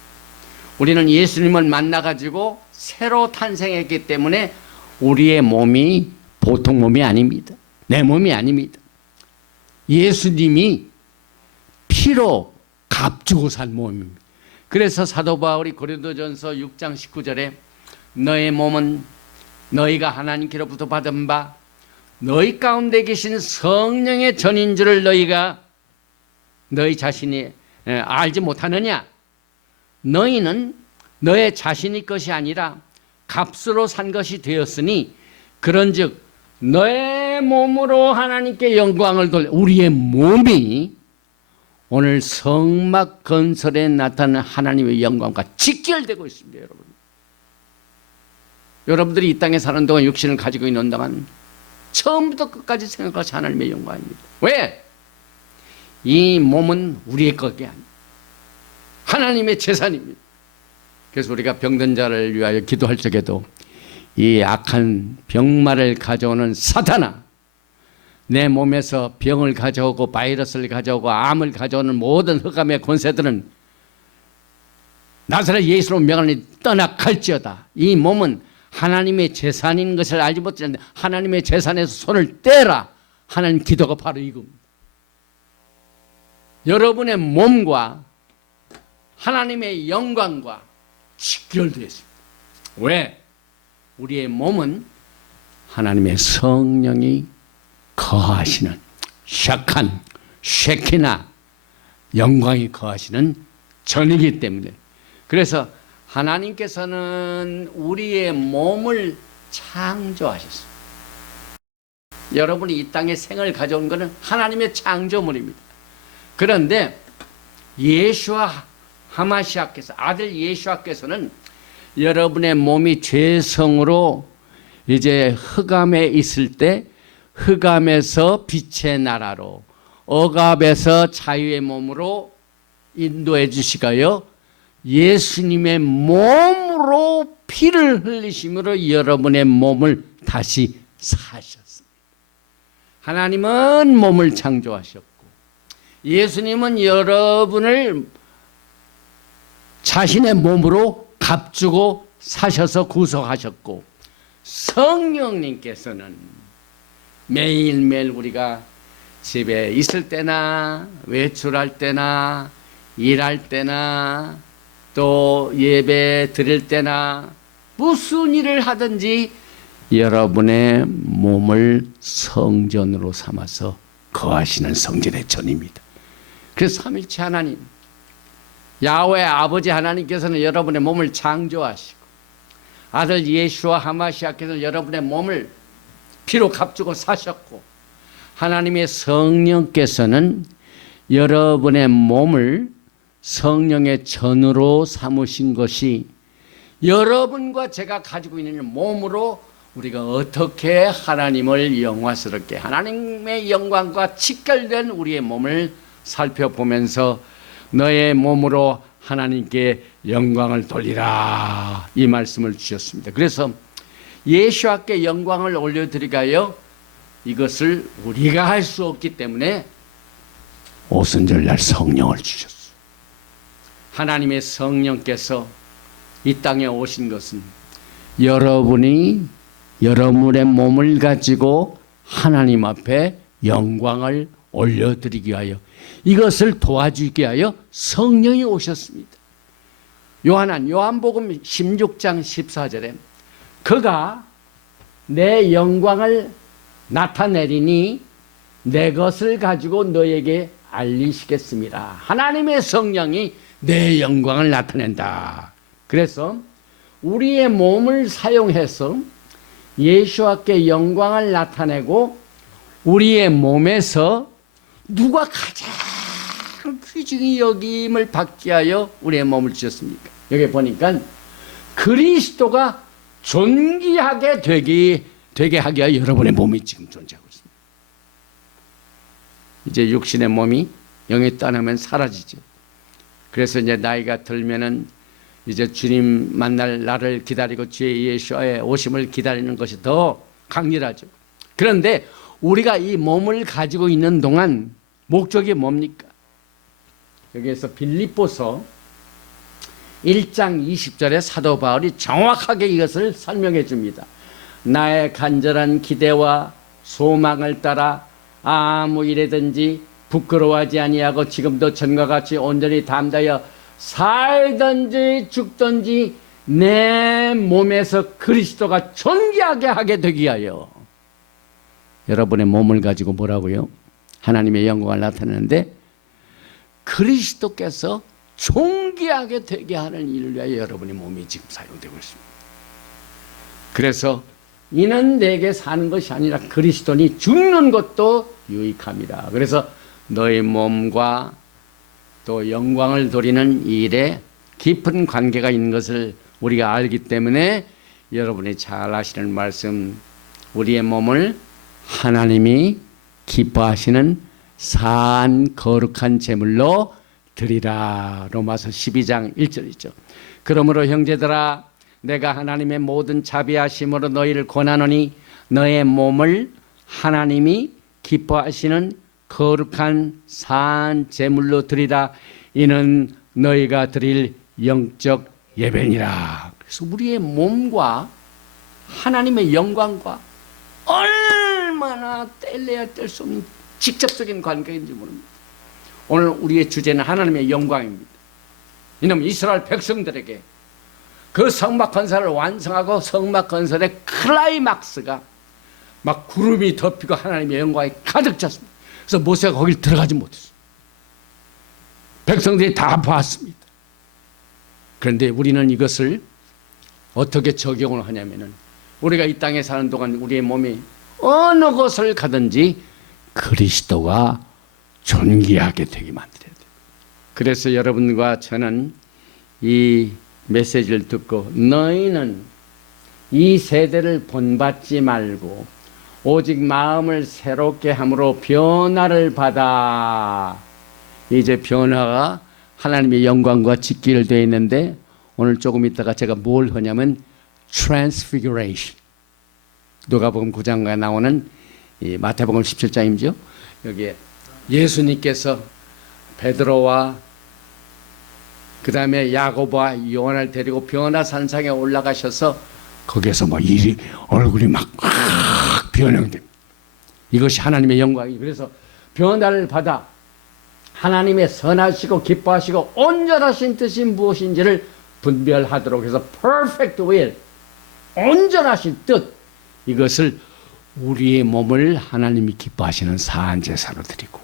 우리는 예수님을 만나가지고 새로 탄생했기 때문에 우리의 몸이 보통 몸이 아닙니다. 내 몸이 아닙니다. 예수님이 피로 값주고 산 몸입니다. 그래서 사도 바울이 고린도전서 6장 19절에 너의 몸은 너희가 하나님께로부터 받은 바 너희 가운데 계신 성령의 전인 줄을 너희가 너희 자신이 알지 못하느냐? 너희는 너의 자신의 것이 아니라 값으로 산 것이 되었으니 그런즉 너의 몸으로 하나님께 영광을 돌려. 우리의 몸이 오늘 성막 건설에 나타나는 하나님의 영광과 직결되고 있습니다. 여러분, 여러분들이 이 땅에 사는 동안 육신을 가지고 있는 동안 처음부터 끝까지 생각하시 하나님의 영광입니다. 왜? 이 몸은 우리의 것이 아닙니다. 하나님의 재산입니다. 그래서 우리가 병든 자를 위하여 기도할 적에도 이 악한 병마를 가져오는 사탄아, 내 몸에서 병을 가져오고 바이러스를 가져오고 암을 가져오는 모든 흑암의 권세들은 나사렛 예수로 명하니 떠나갈지어다. 이 몸은 하나님의 재산인 것을 알지 못하는데 하나님의 재산에서 손을 떼라. 하나님 기도가 바로 이겁니다. 여러분의 몸과 하나님의 영광과 직결되어 있습니다. 왜? 우리의 몸은 하나님의 성령이 거하시는 샤칸, 쉐키나 영광이 거하시는 전이기 때문에, 그래서 하나님께서는 우리의 몸을 창조하셨습니다. 여러분이 이 땅에 생을 가져온 것은 하나님의 창조물입니다. 그런데 예수와 하마시아께서, 아들 예수와께서는 여러분의 몸이 죄성으로 이제 흑암에 있을 때 흑암에서 빛의 나라로, 억압에서 자유의 몸으로 인도해 주시고요, 예수님의 몸으로 피를 흘리심으로 여러분의 몸을 다시 사셨습니다. 하나님은 몸을 창조하셨고 예수님은 여러분을 자신의 몸으로 값주고 사셔서 구속하셨고, 성령님께서는 매일매일 우리가 집에 있을 때나 외출할 때나 일할 때나 또 예배 드릴 때나 무슨 일을 하든지 여러분의 몸을 성전으로 삼아서 거하시는 성전의 전입니다. 그래서 삼위일체 하나님, 야훼 아버지 하나님께서는 여러분의 몸을 창조하시고 아들 예수와 하마시아께서는 여러분의 몸을 피로 값주고 사셨고, 하나님의 성령께서는 여러분의 몸을 성령의 전으로 삼으신 것이 여러분과 제가 가지고 있는 몸으로 우리가 어떻게 하나님을 영화스럽게 하나님의 영광과 직결된 우리의 몸을 살펴보면서 너의 몸으로 하나님께 영광을 돌리라 이 말씀을 주셨습니다. 그래서 예수께 영광을 올려드리게 하여 이것을 우리가 할 수 없기 때문에 오순절날 성령을 주셨어요. 하나님의 성령께서 이 땅에 오신 것은 여러분이 여러분의 몸을 가지고 하나님 앞에 영광을 올려드리기 위하여 이것을 도와주기 위하여 성령이 오셨습니다. 요한복음 16장 14절에 그가 내 영광을 나타내리니 내 것을 가지고 너에게 알리시겠습니다. 하나님의 성령이 내 영광을 나타낸다. 그래서 우리의 몸을 사용해서 예수께 영광을 나타내고 우리의 몸에서 누가 가장 귀중히 여김을 받게 하여 우리의 몸을 주셨습니까? 여기 보니까 그리스도가 존귀하게 되게 하게 하여 여러분의 몸이 지금 존재하고 있습니다. 이제 육신의 몸이 영이 떠나면 사라지죠. 그래서 이제 나이가 들면은 이제 주님 만날 날을 기다리고 주의 예수의 오심을 기다리는 것이 더 강렬하죠. 그런데 우리가 이 몸을 가지고 있는 동안 목적이 뭡니까? 여기에서 빌립보서 1장 20절에 사도 바울이 정확하게 이것을 설명해 줍니다. 나의 간절한 기대와 소망을 따라 아무 일에든지 부끄러워하지 아니하고 지금도 전과 같이 온전히 담대하여 살든지 죽든지 내 몸에서 그리스도가 존귀하게 하게 되기 위하여 여러분의 몸을 가지고 뭐라고요? 하나님의 영광을 나타내는데 그리스도께서 존귀하게 되게 하는 일을 위하여 여러분의 몸이 지금 사용되고 있습니다. 그래서 이는 내게 사는 것이 아니라 그리스도니 죽는 것도 유익함이라. 그래서 너의 몸과 또 영광을 돌리는 일에 깊은 관계가 있는 것을 우리가 알기 때문에 여러분이 잘 아시는 말씀, 우리의 몸을 하나님이 기뻐하시는 산 거룩한 제물로 드리라. 로마서 12장 1절이죠. 그러므로 형제들아 내가 하나님의 모든 자비하심으로 너희를 권하노니 너의 몸을 하나님이 기뻐하시는 거룩한 산 제물로 드리라. 이는 너희가 드릴 영적 예배니라. 그래서 우리의 몸과 하나님의 영광과 얼마나 뗄래야 뗄 수 없는 직접적인 관계인지 모릅니다. 오늘 우리의 주제는 하나님의 영광입니다. 이놈 이스라엘 백성들에게 그 성막 건설을 완성하고 성막 건설의 클라이막스가 막 구름이 덮이고 하나님의 영광이 가득 찼습니다. 그래서 모세가 거길 들어가지 못했어요. 백성들이 다 봤습니다. 그런데 우리는 이것을 어떻게 적용을 하냐면은 우리가 이 땅에 사는 동안 우리의 몸이 어느 곳을 가든지 그리스도가 존귀하게 되게 만들어야 돼요. 그래서 여러분과 저는 이 메시지를 듣고 너희는 이 세대를 본받지 말고 오직 마음을 새롭게 함으로 변화를 받아. 이제 변화가 하나님의 영광과 직결되어 있는데 오늘 조금 있다가 제가 뭘 하냐면 transfiguration. 누가복음 9장에 나오는 이 마태복음 17장이죠. 여기에 예수님께서 베드로와 그 다음에 야고보와 요한을 데리고 변화산상에 올라가셔서 거기에서 막 얼굴이 막 변형됩니다. 이것이 하나님의 영광이에요. 그래서 변화를 받아 하나님의 선하시고 기뻐하시고 온전하신 뜻이 무엇인지를 분별하도록 해서 perfect will, 온전하신 뜻, 이것을 우리의 몸을 하나님이 기뻐하시는 사한제사로 드리고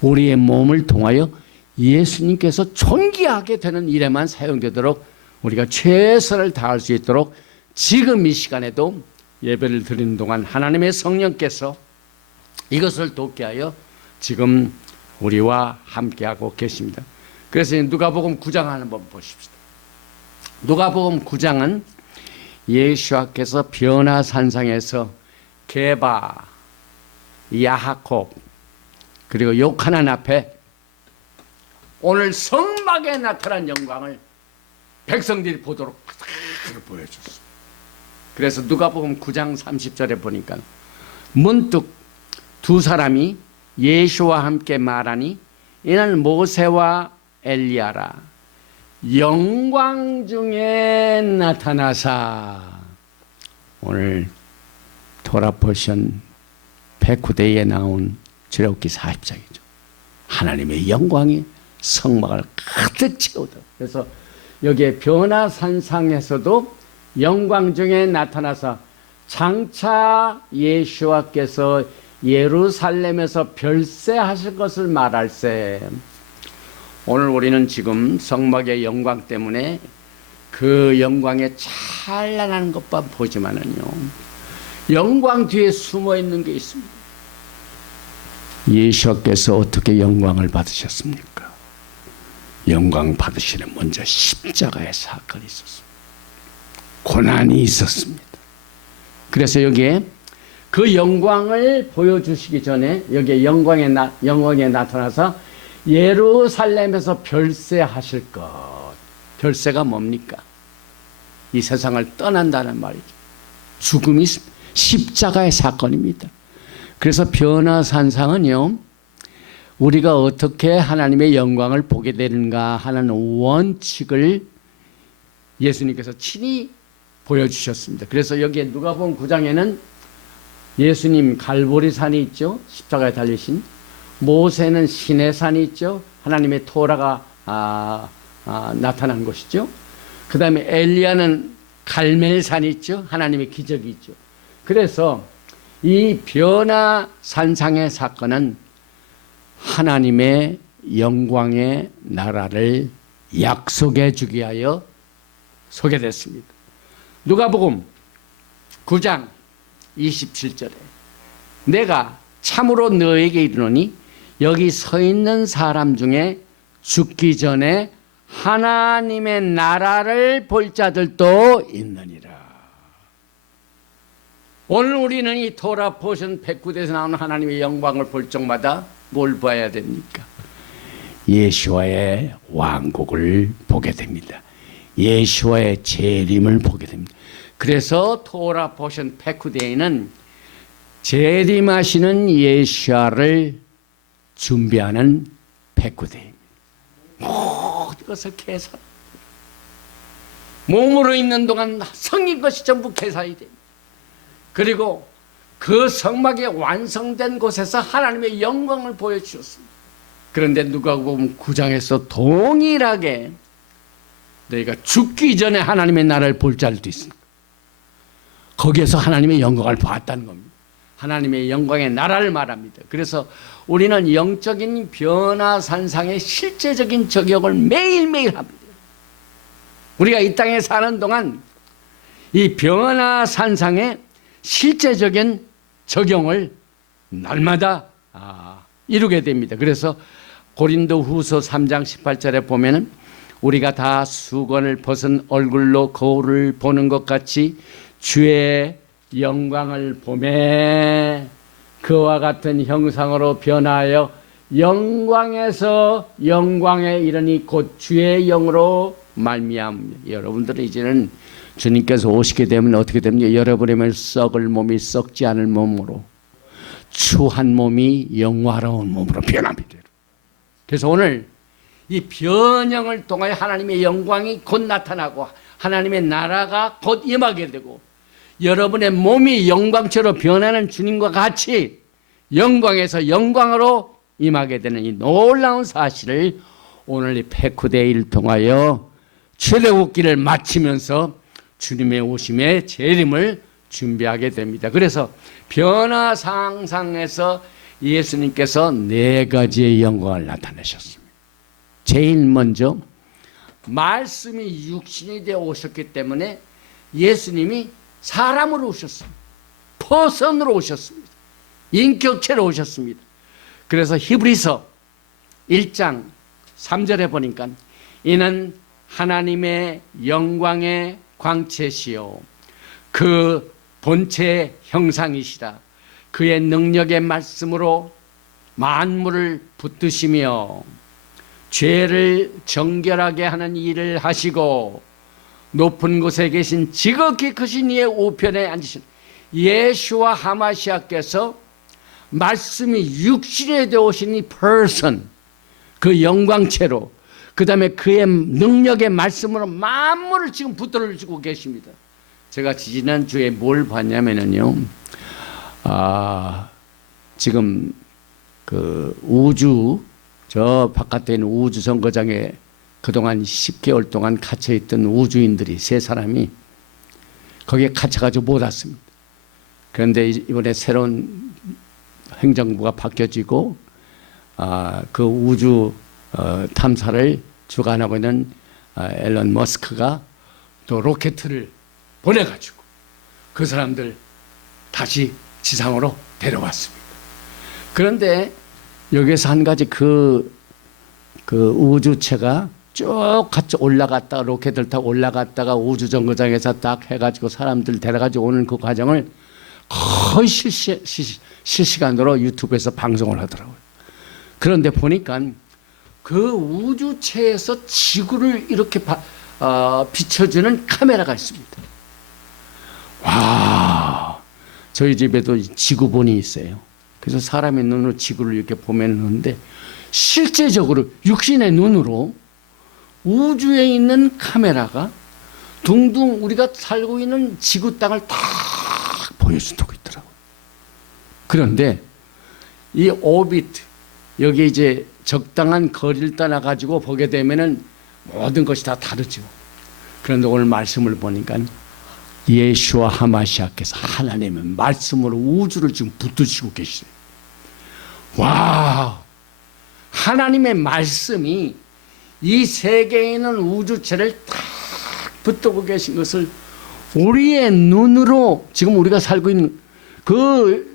우리의 몸을 통하여 예수님께서 존귀하게 되는 일에만 사용되도록 우리가 최선을 다할 수 있도록 지금 이 시간에도 예배를 드리는 동안 하나님의 성령께서 이것을 돕게 하여 지금 우리와 함께하고 계십니다. 그래서 누가복음 9장 한번 보십시다. 누가복음 9장은 예수와께서 변화산상에서 게바, 야하콥 그리고 요하난 앞에 오늘 성막에 나타난 영광을 백성들이 보도록 보여줬습니다. 그래서 누가복음 9장 30절에 보니까 문득 두 사람이 예수와 함께 말하니 이는 모세와 엘리야라 영광 중에 나타나사. 오늘 토라포션 백후대에 나온 출애굽기 40장이죠. 하나님의 영광이 성막을 가득 채우다. 그래서 여기에 변화산상에서도 영광 중에 나타나서 장차 예수와께서 예루살렘에서 별세하실 것을 말할세. 오늘 우리는 지금 성막의 영광 때문에 그 영광에 찬란한 것만 보지만은요, 영광 뒤에 숨어 있는 게 있습니다. 예수께서 어떻게 영광을 받으셨습니까? 영광 받으시는 먼저 십자가의 사건이 있었습니다. 고난이 있었습니다. 그래서 여기에 그 영광을 보여주시기 전에 여기에 영광에 나타나서 예루살렘에서 별세하실 것. 별세가 뭡니까? 이 세상을 떠난다는 말이죠. 죽음이 십자가의 사건입니다. 그래서 변화산상은요, 우리가 어떻게 하나님의 영광을 보게 되는가 하는 원칙을 예수님께서 친히 보여주셨습니다. 그래서 여기에 누가복음 9장에는 예수님 갈보리산이 있죠. 십자가에 달리신. 모세는 시내산이 있죠. 하나님의 토라가 나타난 곳이죠. 그 다음에 엘리야는 갈멜산이 있죠. 하나님의 기적이 있죠. 그래서 이 변화산상의 사건은 하나님의 영광의 나라를 약속해 주기 위하여 소개됐습니다. 누가복음 9장 27절에 내가 참으로 너에게 이르노니 여기 서 있는 사람 중에 죽기 전에 하나님의 나라를 볼 자들도 있느니라. 오늘 우리는 이 토라 포션 백구대에서 나오는 하나님의 영광을 볼 적마다 뭘 봐야 됩니까? 예수와의 왕국을 보게 됩니다. 예수와의 재림을 보게 됩니다. 그래서 토라 포션 백구대에는 재림하시는 예수와를 준비하는 백구대입니다. 모든 것을 계산. 몸으로 있는 동안 성인 것이 전부 계산이 됩니다. 그리고 그 성막이 완성된 곳에서 하나님의 영광을 보여주셨습니다. 그런데 누가복음 9장에서 동일하게 너희가 죽기 전에 하나님의 나라를 볼 자들도 있습니다. 거기에서 하나님의 영광을 봤다는 겁니다. 하나님의 영광의 나라를 말합니다. 그래서 우리는 영적인 변화산상의 실제적인 적용을 매일매일 합니다. 우리가 이 땅에 사는 동안 이 변화산상의 실제적인 적용을 날마다 이루게 됩니다. 그래서 고린도후서 3장 18절에 보면은 우리가 다 수건을 벗은 얼굴로 거울을 보는 것 같이 주의 영광을 보매 그와 같은 형상으로 변하여 영광에서 영광에 이르니 곧 주의 영으로 말미암으며. 여러분들은 이제는 주님께서 오시게 되면 어떻게 됩니까? 여러분의 썩을 몸이 썩지 않을 몸으로, 추한 몸이 영화로운 몸으로 변합니다. 그래서 오늘 이 변형을 통하여 하나님의 영광이 곧 나타나고 하나님의 나라가 곧 임하게 되고 여러분의 몸이 영광처럼 변하는 주님과 같이 영광에서 영광으로 임하게 되는 이 놀라운 사실을 오늘 이 백후대회를 통하여 출애굽기를 마치면서 주님의 오심의 재림을 준비하게 됩니다. 그래서 변화상상에서 예수님께서 네 가지의 영광을 나타내셨습니다. 제일 먼저 말씀이 육신이 되어 오셨기 때문에 예수님이 사람으로 오셨습니다. 퍼선으로 오셨습니다. 인격체로 오셨습니다. 그래서 히브리서 1장 3절에 보니까 이는 하나님의 영광의 광채시요 그 본체의 형상이시라. 그의 능력의 말씀으로 만물을 붙드시며 죄를 정결하게 하는 일을 하시고 높은 곳에 계신 지극히 크신 이의 우편에 앉으신 예수와 하마시아께서 말씀이 육신에 되어 오신 이 person, 그 영광체로, 그 다음에 그의 능력의 말씀으로 만물을 지금 붙들어주고 계십니다. 제가 지난주에 뭘 봤냐면요, 지금 그 우주, 저 바깥에 있는 우주 정거장에 그동안 10개월 동안 갇혀있던 우주인들이 세 사람이 거기에 갇혀가지고 못 왔습니다. 그런데 이번에 새로운 행정부가 바뀌어지고 그 우주 탐사를 주관하고 있는 앨런 머스크가 또 로켓을 보내가지고 그 사람들 다시 지상으로 데려왔습니다. 그런데 여기서 한 가지 그 우주체가 쭉 같이 올라갔다가 로켓을 타고 올라갔다가 우주정거장에서 딱 해가지고 사람들 데려가지고 오는 그 과정을 거의 실시간으로 유튜브에서 방송을 하더라고요. 그런데 보니까 그 우주체에서 지구를 이렇게 비춰주는 카메라가 있습니다. 와, 저희 집에도 지구본이 있어요. 그래서 사람의 눈으로 지구를 이렇게 보면는데 실제적으로 육신의 눈으로 우주에 있는 카메라가 둥둥 우리가 살고 있는 지구 땅을 딱 보여주고 있더라고요. 그런데 이 오비트, 여기 이제 적당한 거리를 떠나가지고 보게 되면은 모든 것이 다 다르죠. 그런데 오늘 말씀을 보니까 예수와 하마시아께서 하나님의 말씀으로 우주를 지금 붙드시고 계시죠. 와, 하나님의 말씀이 이 세계에 있는 우주체를 딱 붙들고 계신 것을 우리의 눈으로 지금 우리가 살고 있는 그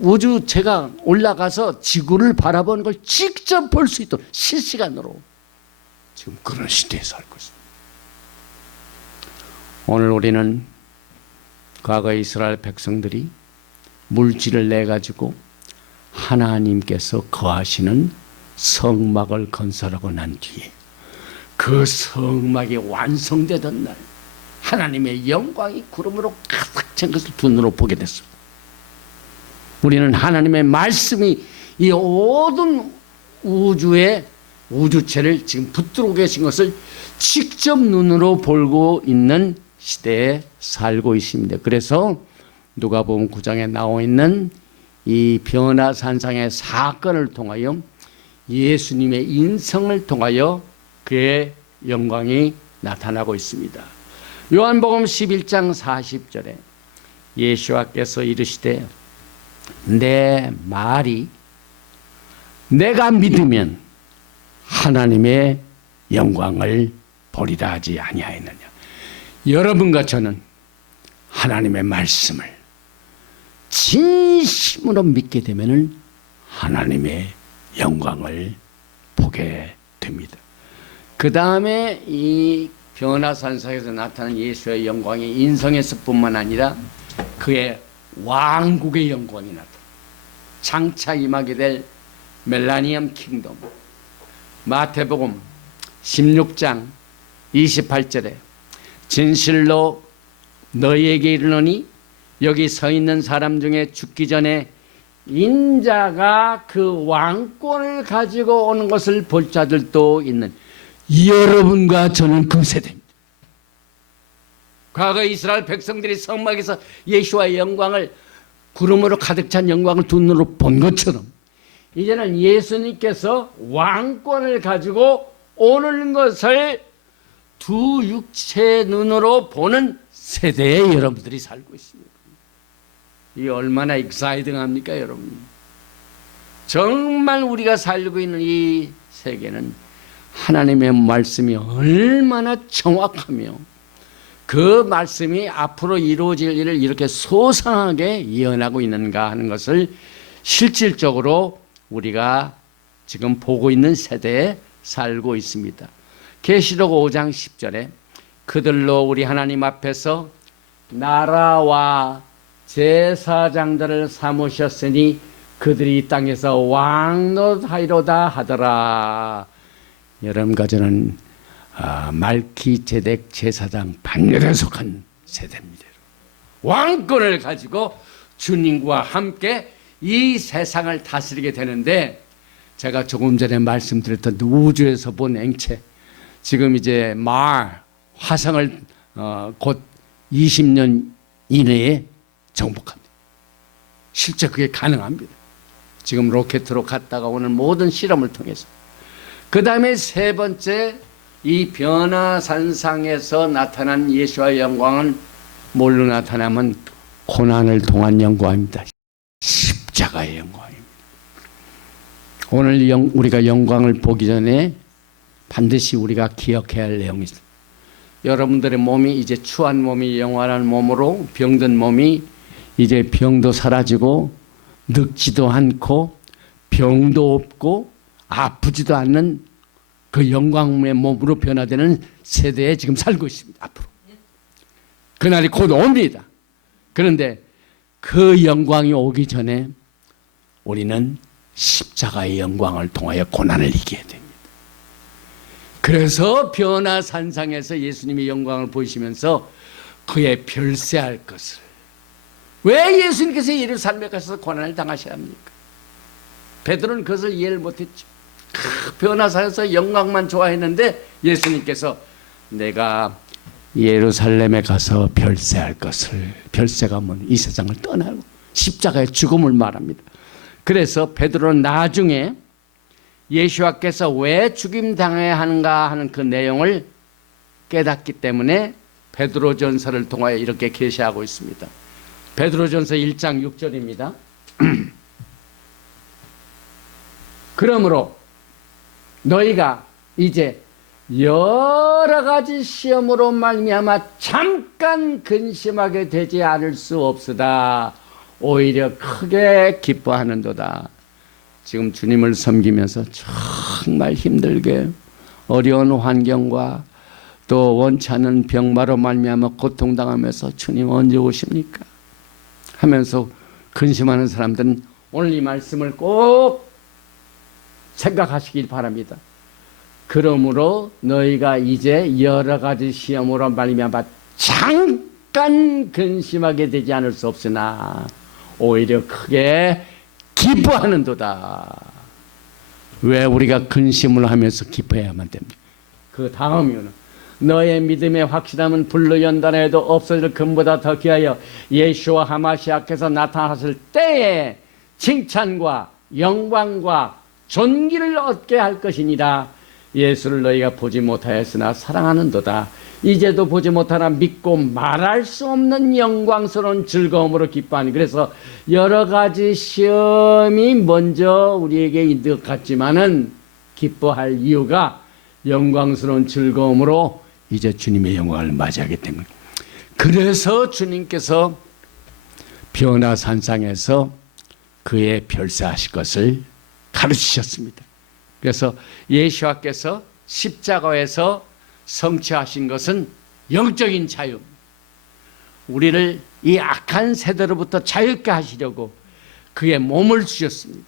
우주체가 올라가서 지구를 바라보는 걸 직접 볼 수 있도록 실시간으로 지금 그런 시대에 살고 있습니다. 오늘 우리는 과거 이스라엘 백성들이 물질을 내 가지고 하나님께서 거하시는 성막을 건설하고 난 뒤에 그 성막이 완성되던 날 하나님의 영광이 구름으로 가득 찬 것을 두 눈으로 보게 됐습니다. 우리는 하나님의 말씀이 이 모든 우주의 우주체를 지금 붙들고 계신 것을 직접 눈으로 보고 있는 시대에 살고 있습니다. 그래서 누가복음 9장에 나와 있는 이 변화산상의 사건을 통하여 예수님의 인성을 통하여 그의 영광이 나타나고 있습니다. 요한복음 11장 40절에 예수와께서 이르시되 내 말이 내가 믿으면 하나님의 영광을 보리라 하지 아니하였느냐. 여러분과 저는 하나님의 말씀을 진심으로 믿게 되면 하나님의 영광을 보게 됩니다. 그 다음에 이 변화산상에서 나타난 예수의 영광이 인성에서 뿐만 아니라 그의 왕국의 영광이 나타납니다. 장차 임하게 될 멜라니엄 킹덤. 마태복음 16장 28절에 진실로 너희에게 이르노니 여기 서 있는 사람 중에 죽기 전에 인자가 그 왕권을 가지고 오는 것을 볼 자들도 있는 여러분과 저는 그 세대입니다. 과거 이스라엘 백성들이 성막에서 예수와의 영광을 구름으로 가득 찬 영광을 두 눈으로 본 것처럼 이제는 예수님께서 왕권을 가지고 오는 것을 두 육체의 눈으로 보는 세대에 여러분들이 살고 있습니다. 이 얼마나 익사이딩합니까, 여러분? 정말 우리가 살고 있는 이 세계는 하나님의 말씀이 얼마나 정확하며 그 말씀이 앞으로 이루어질 일을 이렇게 소상하게 예언하고 있는가 하는 것을 실질적으로 우리가 지금 보고 있는 세대에 살고 있습니다. 계시록 5장 10절에 그들로 우리 하나님 앞에서 나라와 제사장들을 삼으셨으니 그들이 이 땅에서 왕노하리로다 하더라. 여러분과 저는 말키제덱 제사장 반열에 속한 세대입니다. 왕권을 가지고 주님과 함께 이 세상을 다스리게 되는데, 제가 조금 전에 말씀드렸던 우주에서 본 행체, 지금 이제 화성을 곧 20년 이내에 정복합니다. 실제 그게 가능합니다. 지금 로켓으로 갔다가 오는 모든 실험을 통해서. 그 다음에 세 번째, 이 변화산상에서 나타난 예수와의 영광은 뭘로 나타나면 고난을 통한 영광입니다. 십자가의 영광입니다. 오늘 우리가 영광을 보기 전에 반드시 우리가 기억해야 할 내용이 있습니다. 여러분들의 몸이 이제 추한 몸이 영원한 몸으로, 병든 몸이 이제 병도 사라지고 늙지도 않고 병도 없고 아프지도 않는 그 영광의 몸으로 변화되는 세대에 지금 살고 있습니다. 앞으로 그날이 곧 옵니다. 그런데 그 영광이 오기 전에 우리는 십자가의 영광을 통하여 고난을 이겨야 됩니다. 그래서 변화산상에서 예수님의 영광을 보이시면서 그의 별세할 것을, 왜 예수님께서 예루살렘에 가셔서 고난을 당하셔야 합니까? 베드로는 그것을 이해를 못했죠. 변화산에서 영광만 좋아했는데 예수님께서 내가 예루살렘에 가서 별세할 것을, 별세가 뭐냐, 이 세상을 떠나고 십자가의 죽음을 말합니다. 그래서 베드로는 나중에 예수와께서 왜 죽임당해야 하는가 하는 그 내용을 깨닫기 때문에 베드로전서를 통하여 이렇게 계시하고 있습니다. 베드로전서 1장 6절입니다. 그러므로 너희가 이제 여러 가지 시험으로 말미암아 잠깐 근심하게 되지 않을 수 없으다. 오히려 크게 기뻐하는도다. 지금 주님을 섬기면서 정말 힘들게 어려운 환경과 또 원치 않은 병마로 말미암아 고통당하면서 주님 언제 오십니까 하면서 근심하는 사람들은 오늘 이 말씀을 꼭 생각하시길 바랍니다. 그러므로 너희가 이제 여러 가지 시험으로 말미암아 잠깐 근심하게 되지 않을 수 없으나 오히려 크게 기뻐하는도다. 왜 우리가 근심을 하면서 기뻐해야만 됩니까? 그 다음 이유는 너의 믿음의 확실함은 불로 연단해도 없어질 금보다 더 귀하여 예수와 하마시아께서 나타났을 때에 칭찬과 영광과 존귀를 얻게 할 것이니라. 예수를 너희가 보지 못하였으나 사랑하는도다. 이제도 보지 못하나 믿고 말할 수 없는 영광스러운 즐거움으로 기뻐하니. 그래서 여러 가지 시험이 먼저 우리에게 있는 것 같지만은 기뻐할 이유가 영광스러운 즐거움으로 이제 주님의 영광을 맞이하기 때문에. 그래서 주님께서 변화산상에서 그의 별세하실 것을 가르치셨습니다. 그래서 예수와께서 십자가에서 성취하신 것은 영적인 자유, 우리를 이 악한 세대로부터 자유케 하시려고 그의 몸을 주셨습니다.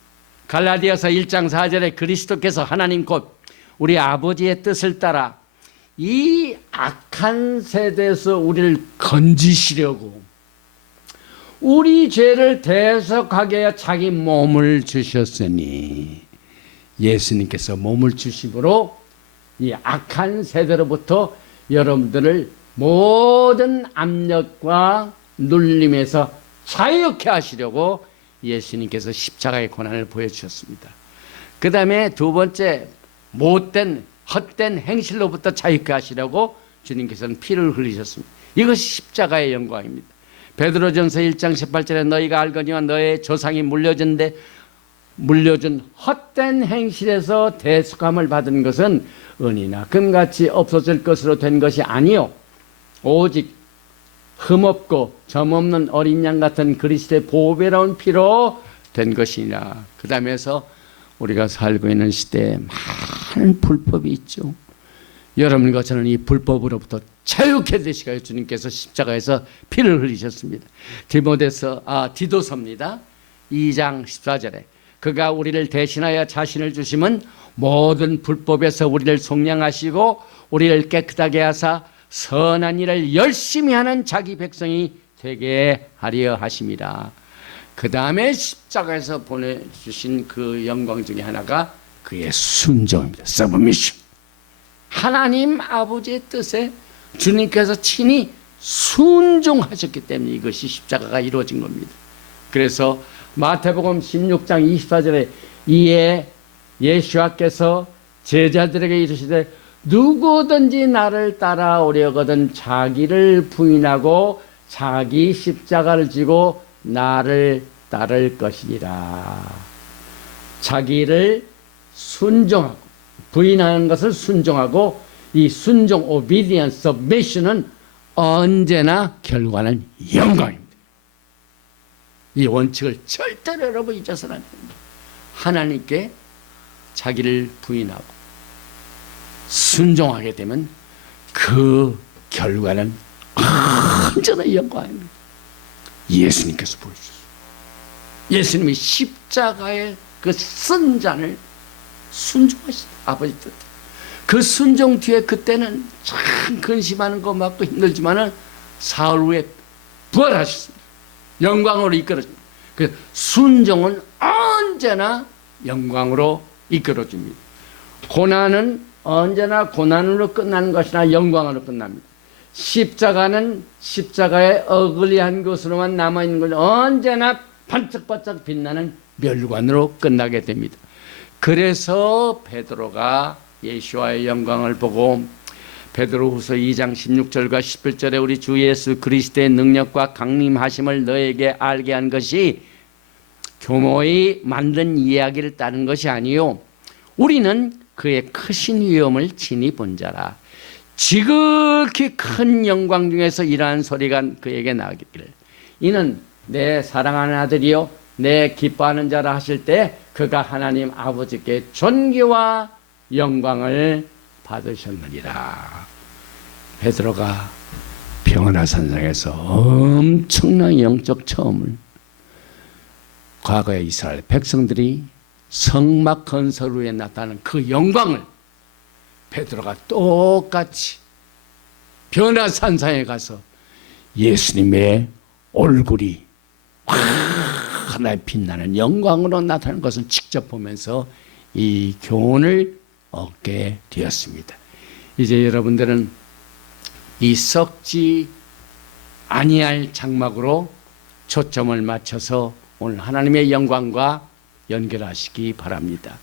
갈라디아서 1장 4절에 그리스도께서 하나님 곧 우리 아버지의 뜻을 따라 이 악한 세대에서 우리를 건지시려고 우리 죄를 대속하게 하여 자기 몸을 주셨으니, 예수님께서 몸을 주심으로 이 악한 세대로부터 여러분들을 모든 압력과 눌림에서 자유케 하시려고 예수님께서 십자가의 고난을 보여주셨습니다. 그 다음에 두 번째, 못된 헛된 행실로부터 자유케 하시려고 주님께서는 피를 흘리셨습니다. 이것이 십자가의 영광입니다. 베드로전서 1장 18절에 너희가 알거니와 너의 조상이 물려준 헛된 행실에서 대속함을 받은 것은 은이나 금같이 없어질 것으로 된 것이 아니요 오직 흠없고 점없는 어린 양 같은 그리스도의 보배로운 피로 된 것이니라. 그 다음에서 우리가 살고 있는 시대에 많은 불법이 있죠. 여러분과 저는 이 불법으로부터 자유케 되시가 주님께서 십자가에서 피를 흘리셨습니다. 디도서입니다. 2장 14절에 그가 우리를 대신하여 자신을 주심은 모든 불법에서 우리를 속량하시고 우리를 깨끗하게 하사 선한 일을 열심히 하는 자기 백성이 되게 하려 하심이라. 그 다음에 십자가에서 보내주신 그 영광 중에 하나가 그의 순종입니다. Submission. 하나님 아버지의 뜻에 주님께서 친히 순종하셨기 때문에 이것이 십자가가 이루어진 겁니다. 그래서 마태복음 16장 24절에 이에 예수께서 제자들에게 이르시되 누구든지 나를 따라오려거든 자기를 부인하고 자기 십자가를 지고 나를 따를 것이니라. 자기를 순종하고 부인하는 것을 순종하고 이 순종 obedience submission은 언제나 결과는 영광입니다. 이 원칙을 절대로 여러분 잊어서는 안 됩니다. 하나님께 자기를 부인하고 순종하게 되면 그 결과는 언제나 영광입니다. 예수님께서 보여주셨어요. 예수님이 십자가의 그 쓴 잔을 순종하시다. 아버지 뜻. 그 순종 뒤에 그때는 참 근심하는 거 맞고 힘들지만은 사흘 후에 부활하셨습니다. 영광으로 이끌어줍니다. 그 순종은 언제나 영광으로 이끌어줍니다. 고난은 언제나 고난으로 끝나는 것이나 영광으로 끝납니다. 십자가는 십자가의 어글리한 것으로만 남아있는 걸 언제나 반짝반짝 빛나는 멸관으로 끝나게 됩니다. 그래서 베드로가 예수와의 영광을 보고 베드로후서 2장 16절과 17절에 우리 주 예수 그리스도의 능력과 강림하심을 너에게 알게 한 것이 교모의 만든 이야기를 따른 것이 아니요 우리는 그의 크신 위엄을 친히 본 자라. 지극히 큰 영광 중에서 이러한 소리가 그에게 나기를 이는 내 사랑하는 아들이요 내 기뻐하는 자라 하실 때 그가 하나님 아버지께 존귀와 영광을 받으셨느니라. 베드로가 병원화산상에서 엄청난 영적 체험을 과거의 이스라엘 백성들이 성막 건설 후에 나타나는 그 영광을 베드로가 똑같이 변화산상에 가서 예수님의 얼굴이 하나의 빛나는 영광으로 나타나는 것을 직접 보면서 이 교훈을 얻게 되었습니다. 이제 여러분들은 이 썩지 아니할 장막으로 초점을 맞춰서 오늘 하나님의 영광과 연결하시기 바랍니다.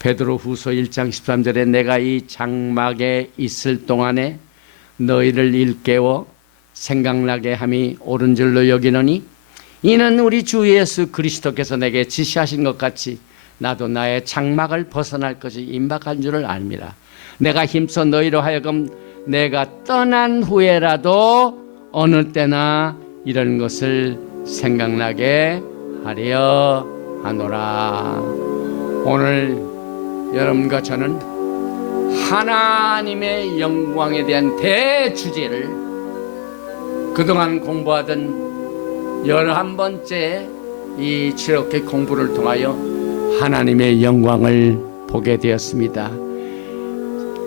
베드로후서 1장 13절에 내가 이 장막에 있을 동안에 너희를 일깨워 생각나게 함이 옳은 줄로 여기노니 이는 우리 주 예수 그리스도께서 내게 지시하신 것 같이 나도 나의 장막을 벗어날 것이 임박한 줄을 압니다. 내가 힘써 너희로 하여금 내가 떠난 후에라도 어느 때나 이런 것을 생각나게 하려 하노라. 오늘 여러분과 저는 하나님의 영광에 대한 대주제를 그동안 공부하던 11번째 이 출애굽기 공부를 통하여 하나님의 영광을 보게 되었습니다.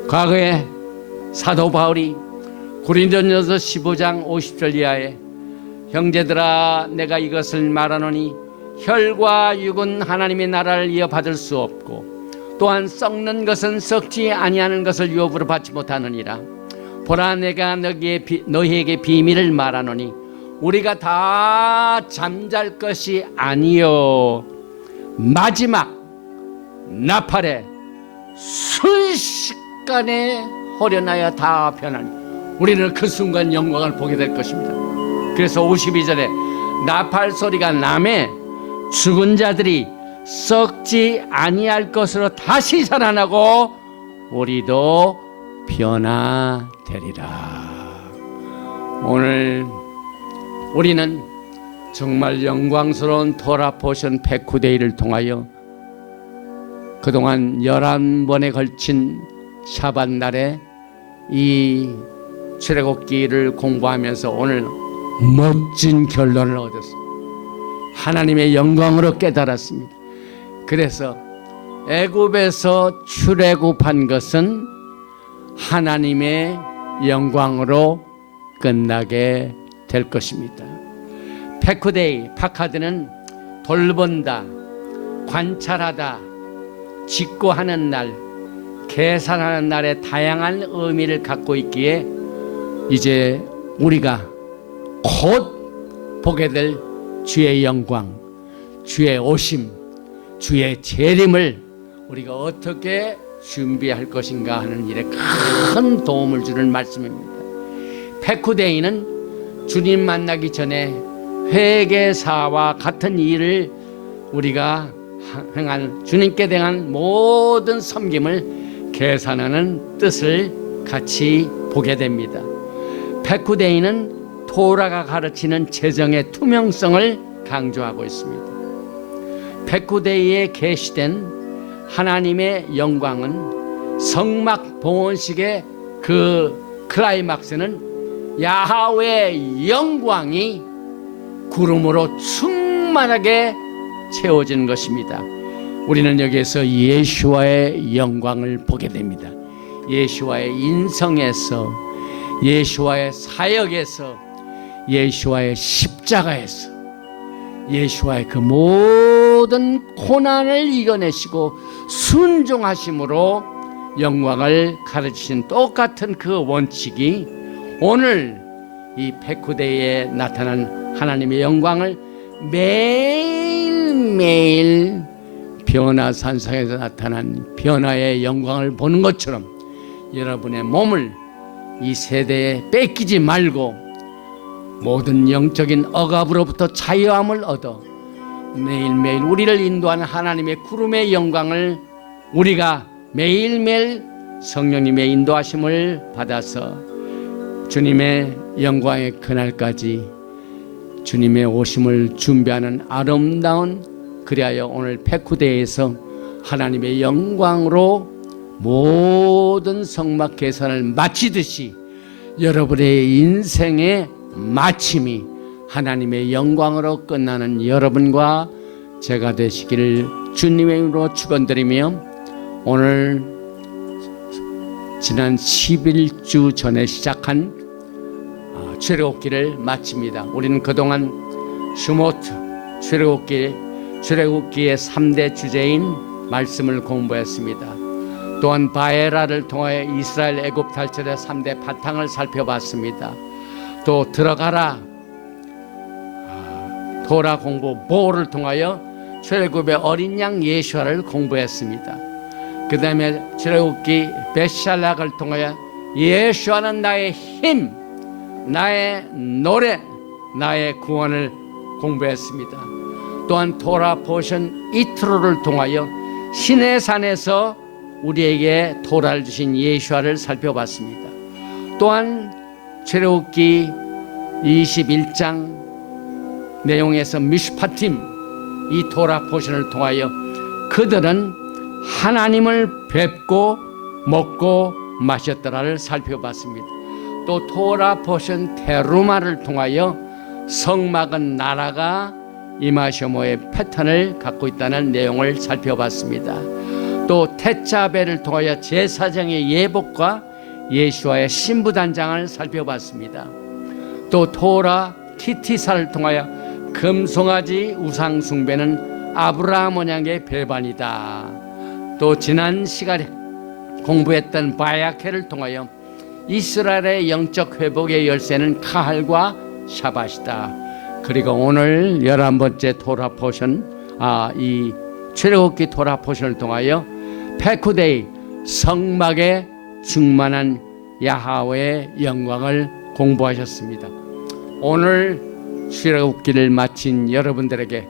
과거에 사도 바울이 고린도전서 15장 50절 이하에 형제들아 내가 이것을 말하노니 혈과 육은 하나님의 나라를 이어받을 수 없고 또한 썩는 것은 썩지 아니하는 것을 유업으로 받지 못하느니라. 보라 내가 너희에게 비밀을 말하노니 우리가 다 잠잘 것이 아니요 마지막 나팔에 순식간에 호련하여 다 변하니 우리는 그 순간 영광을 보게 될 것입니다. 그래서 52절에 나팔 소리가 나매 죽은 자들이 썩지 아니할 것으로 다시 살아나고 우리도 변화되리라. 오늘 우리는 정말 영광스러운 토라 포션 백후데이를 통하여 그동안 11번에 걸친 샤밧 날에 이 출애굽기를 공부하면서 오늘 멋진 결론을 얻었습니다. 하나님의 영광으로 깨달았습니다. 그래서 애굽에서 출애굽한 것은 하나님의 영광으로 끝나게 될 것입니다. 백후데이, 파카드는 돌본다, 관찰하다, 직고하는 날, 계산하는 날에 다양한 의미를 갖고 있기에 이제 우리가 곧 보게 될 주의 영광, 주의 오심, 주의 재림을 우리가 어떻게 준비할 것인가 하는 일에 큰 도움을 주는 말씀입니다. 백후데이는 주님 만나기 전에 회개사와 같은 일을 우리가 행한 주님께 대한 모든 섬김을 계산하는 뜻을 같이 보게 됩니다. 백후데이는 토라가 가르치는 재정의 투명성을 강조하고 있습니다. 백후데이에 계시된 하나님의 영광은 성막 봉헌식의 그 클라이막스는 야하웨의 영광이 구름으로 충만하게 채워지는 것입니다. 우리는 여기에서 예수와의 영광을 보게 됩니다. 예수와의 인성에서, 예수와의 사역에서, 예수와의 십자가에서, 예수와의 그 모든 고난을 이겨내시고 순종하심으로 영광을 가르치신 똑같은 그 원칙이 오늘 이 백후데이에 나타난 하나님의 영광을 매일매일 변화산상에서 나타난 변화의 영광을 보는 것처럼 여러분의 몸을 이 세대에 뺏기지 말고 모든 영적인 억압으로부터 자유함을 얻어 매일매일 우리를 인도하는 하나님의 구름의 영광을 우리가 매일매일 성령님의 인도하심을 받아서 주님의 영광의 그날까지 주님의 오심을 준비하는 아름다운, 그리하여 오늘 백후데이에서 하나님의 영광으로 모든 성막 계산을 마치듯이 여러분의 인생의 마침이 하나님의 영광으로 끝나는 여러분과 제가 되시기를 주님의 이름으로 축원드리며 오늘 지난 11주 전에 시작한 출애굽기를 마칩니다. 우리는 그동안 슈모트 출애굽기의 3대 주제인 말씀을 공부했습니다. 또한 바에라를 통하여 이스라엘 애굽 탈출의 3대 바탕을 살펴봤습니다. 또 들어가라 토라 공부 보호를 통하여 출애굽의 어린 양 예수아를 공부했습니다. 그 다음에 출애굽기 벳샬락을 통하여 예수아는 나의 힘, 나의 노래, 나의 구원을 공부했습니다. 또한 토라 포션 이트로를 통하여 시내산에서 우리에게 토라를 주신 예수아를 살펴봤습니다. 또한 출애굽기 21장 내용에서 미슈파팀 이 토라 포션을 통하여 그들은 하나님을 뵙고 먹고 마셨더라를 살펴봤습니다. 또 토라 포션 테루마를 통하여 성막은 나라가 이마셔모의 패턴을 갖고 있다는 내용을 살펴봤습니다. 또 테차벨을 통하여 제사장의 예복과 예수와의 신부단장을 살펴봤습니다. 또 토라 키티사를 통하여 금송아지 우상 숭배는 아브라함 언약의 배반이다. 또 지난 시간에 공부했던 바야케를 통하여 이스라엘의 영적 회복의 열쇠는 카할과 샤밧이다. 그리고 오늘 11번째 토라 포션, 이 출애굽기 토라 포션을 통하여 백후데이 성막에 충만한 야하웨의 영광을 공부하셨습니다. 오늘 출애굽기를 마친 여러분들에게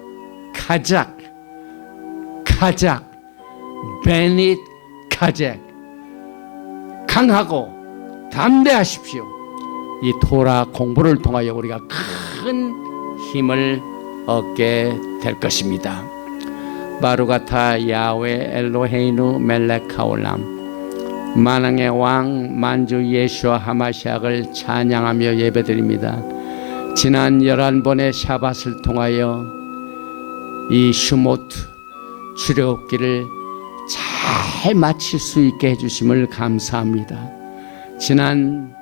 카작 베닛 카잭 강하고 담대하십시오. 이 토라 공부를 통하여 우리가 큰 힘을 얻게 될 것입니다. 바루가타 야훼 엘로헤이누 멜렉 하올람. 만왕의 왕 만주 예수와 하마시약을 찬양하며 예배드립니다. 지난 11번의 샤밧을 통하여 이 슈모트 출애굽기를 잘 마칠 수 있게 해주심을 감사합니다. 지난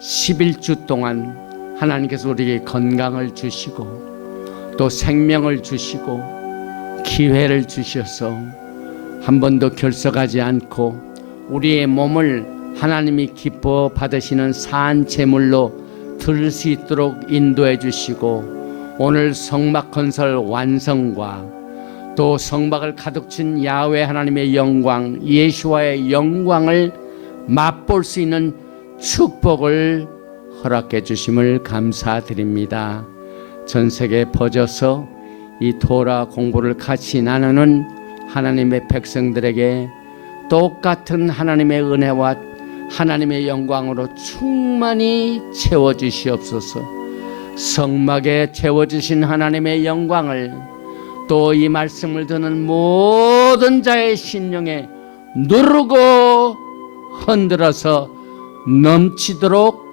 11주 동안 하나님께서 우리에게 건강을 주시고 또 생명을 주시고 기회를 주셔서 한 번도 결석하지 않고 우리의 몸을 하나님이 기뻐 받으시는 산 제물로 드릴 수 있도록 인도해 주시고 오늘 성막 건설 완성과 또 성막을 가득 춘 야훼 하나님의 영광, 예수와의 영광을 맛볼 수 있는 축복을 허락해 주심을 감사드립니다. 전 세계에 퍼져서 이 토라 공부를 같이 나누는 하나님의 백성들에게 똑같은 하나님의 은혜와 하나님의 영광으로 충만히 채워주시옵소서. 성막에 채워주신 하나님의 영광을 또 이 말씀을 듣는 모든 자의 심령에 누르고 흔들어서 넘치도록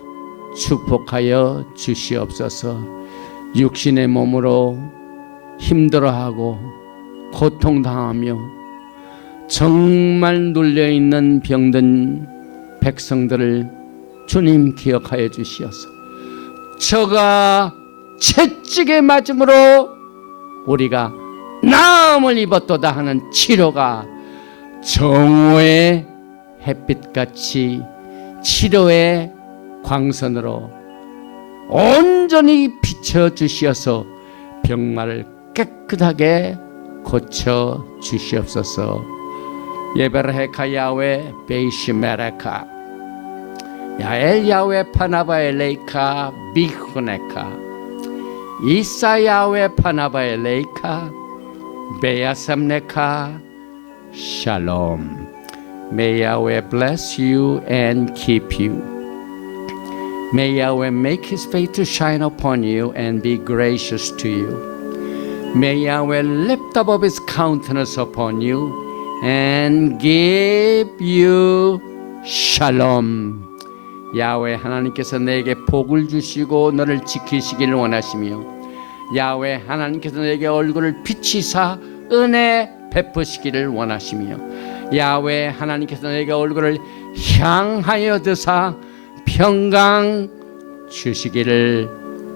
축복하여 주시옵소서. 육신의 몸으로 힘들어하고 고통당하며 정말 눌려있는 병든 백성들을 주님 기억하여 주시어서 저가 채찍에 맞음으로 우리가 나음을 입었도다 하는 치료가 정오의 햇빛같이 치료의 광선으로 온전히 비춰주시어서 병마를 깨끗하게 고쳐주시옵소서. 예베르헤카 야훼 베이시메레카 야엘 야훼 파나바엘레이카 비후네카 이사 야훼 파나바엘레이카 베야삼네카 샬롬. May Yahweh bless you and keep you. May Yahweh make his face to shine upon you and be gracious to you. May Yahweh lift up his countenance upon you and give you shalom. 야훼 하나님께서 내게 복을 주시고 너를 지키시기를 원하시며 야훼 하나님께서 내게 얼굴을 비치사 은혜 베푸시기를 원하시며 야훼 하나님께서 내게 얼굴을 향하여 드사 평강 주시기를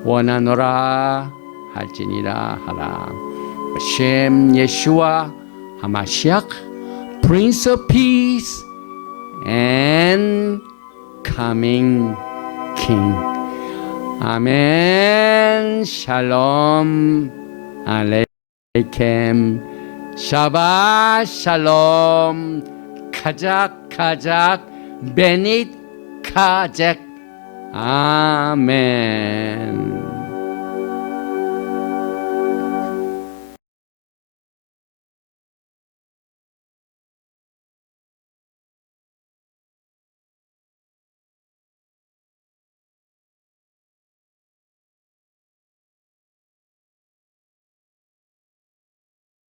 원하노라 할지니라 하라. 셴 예수와 하마시약 Prince of Peace and Coming King. 아멘. 샬롬 알레이켐 샤바 샬롬 카작 카작 베닛 카작 아멘.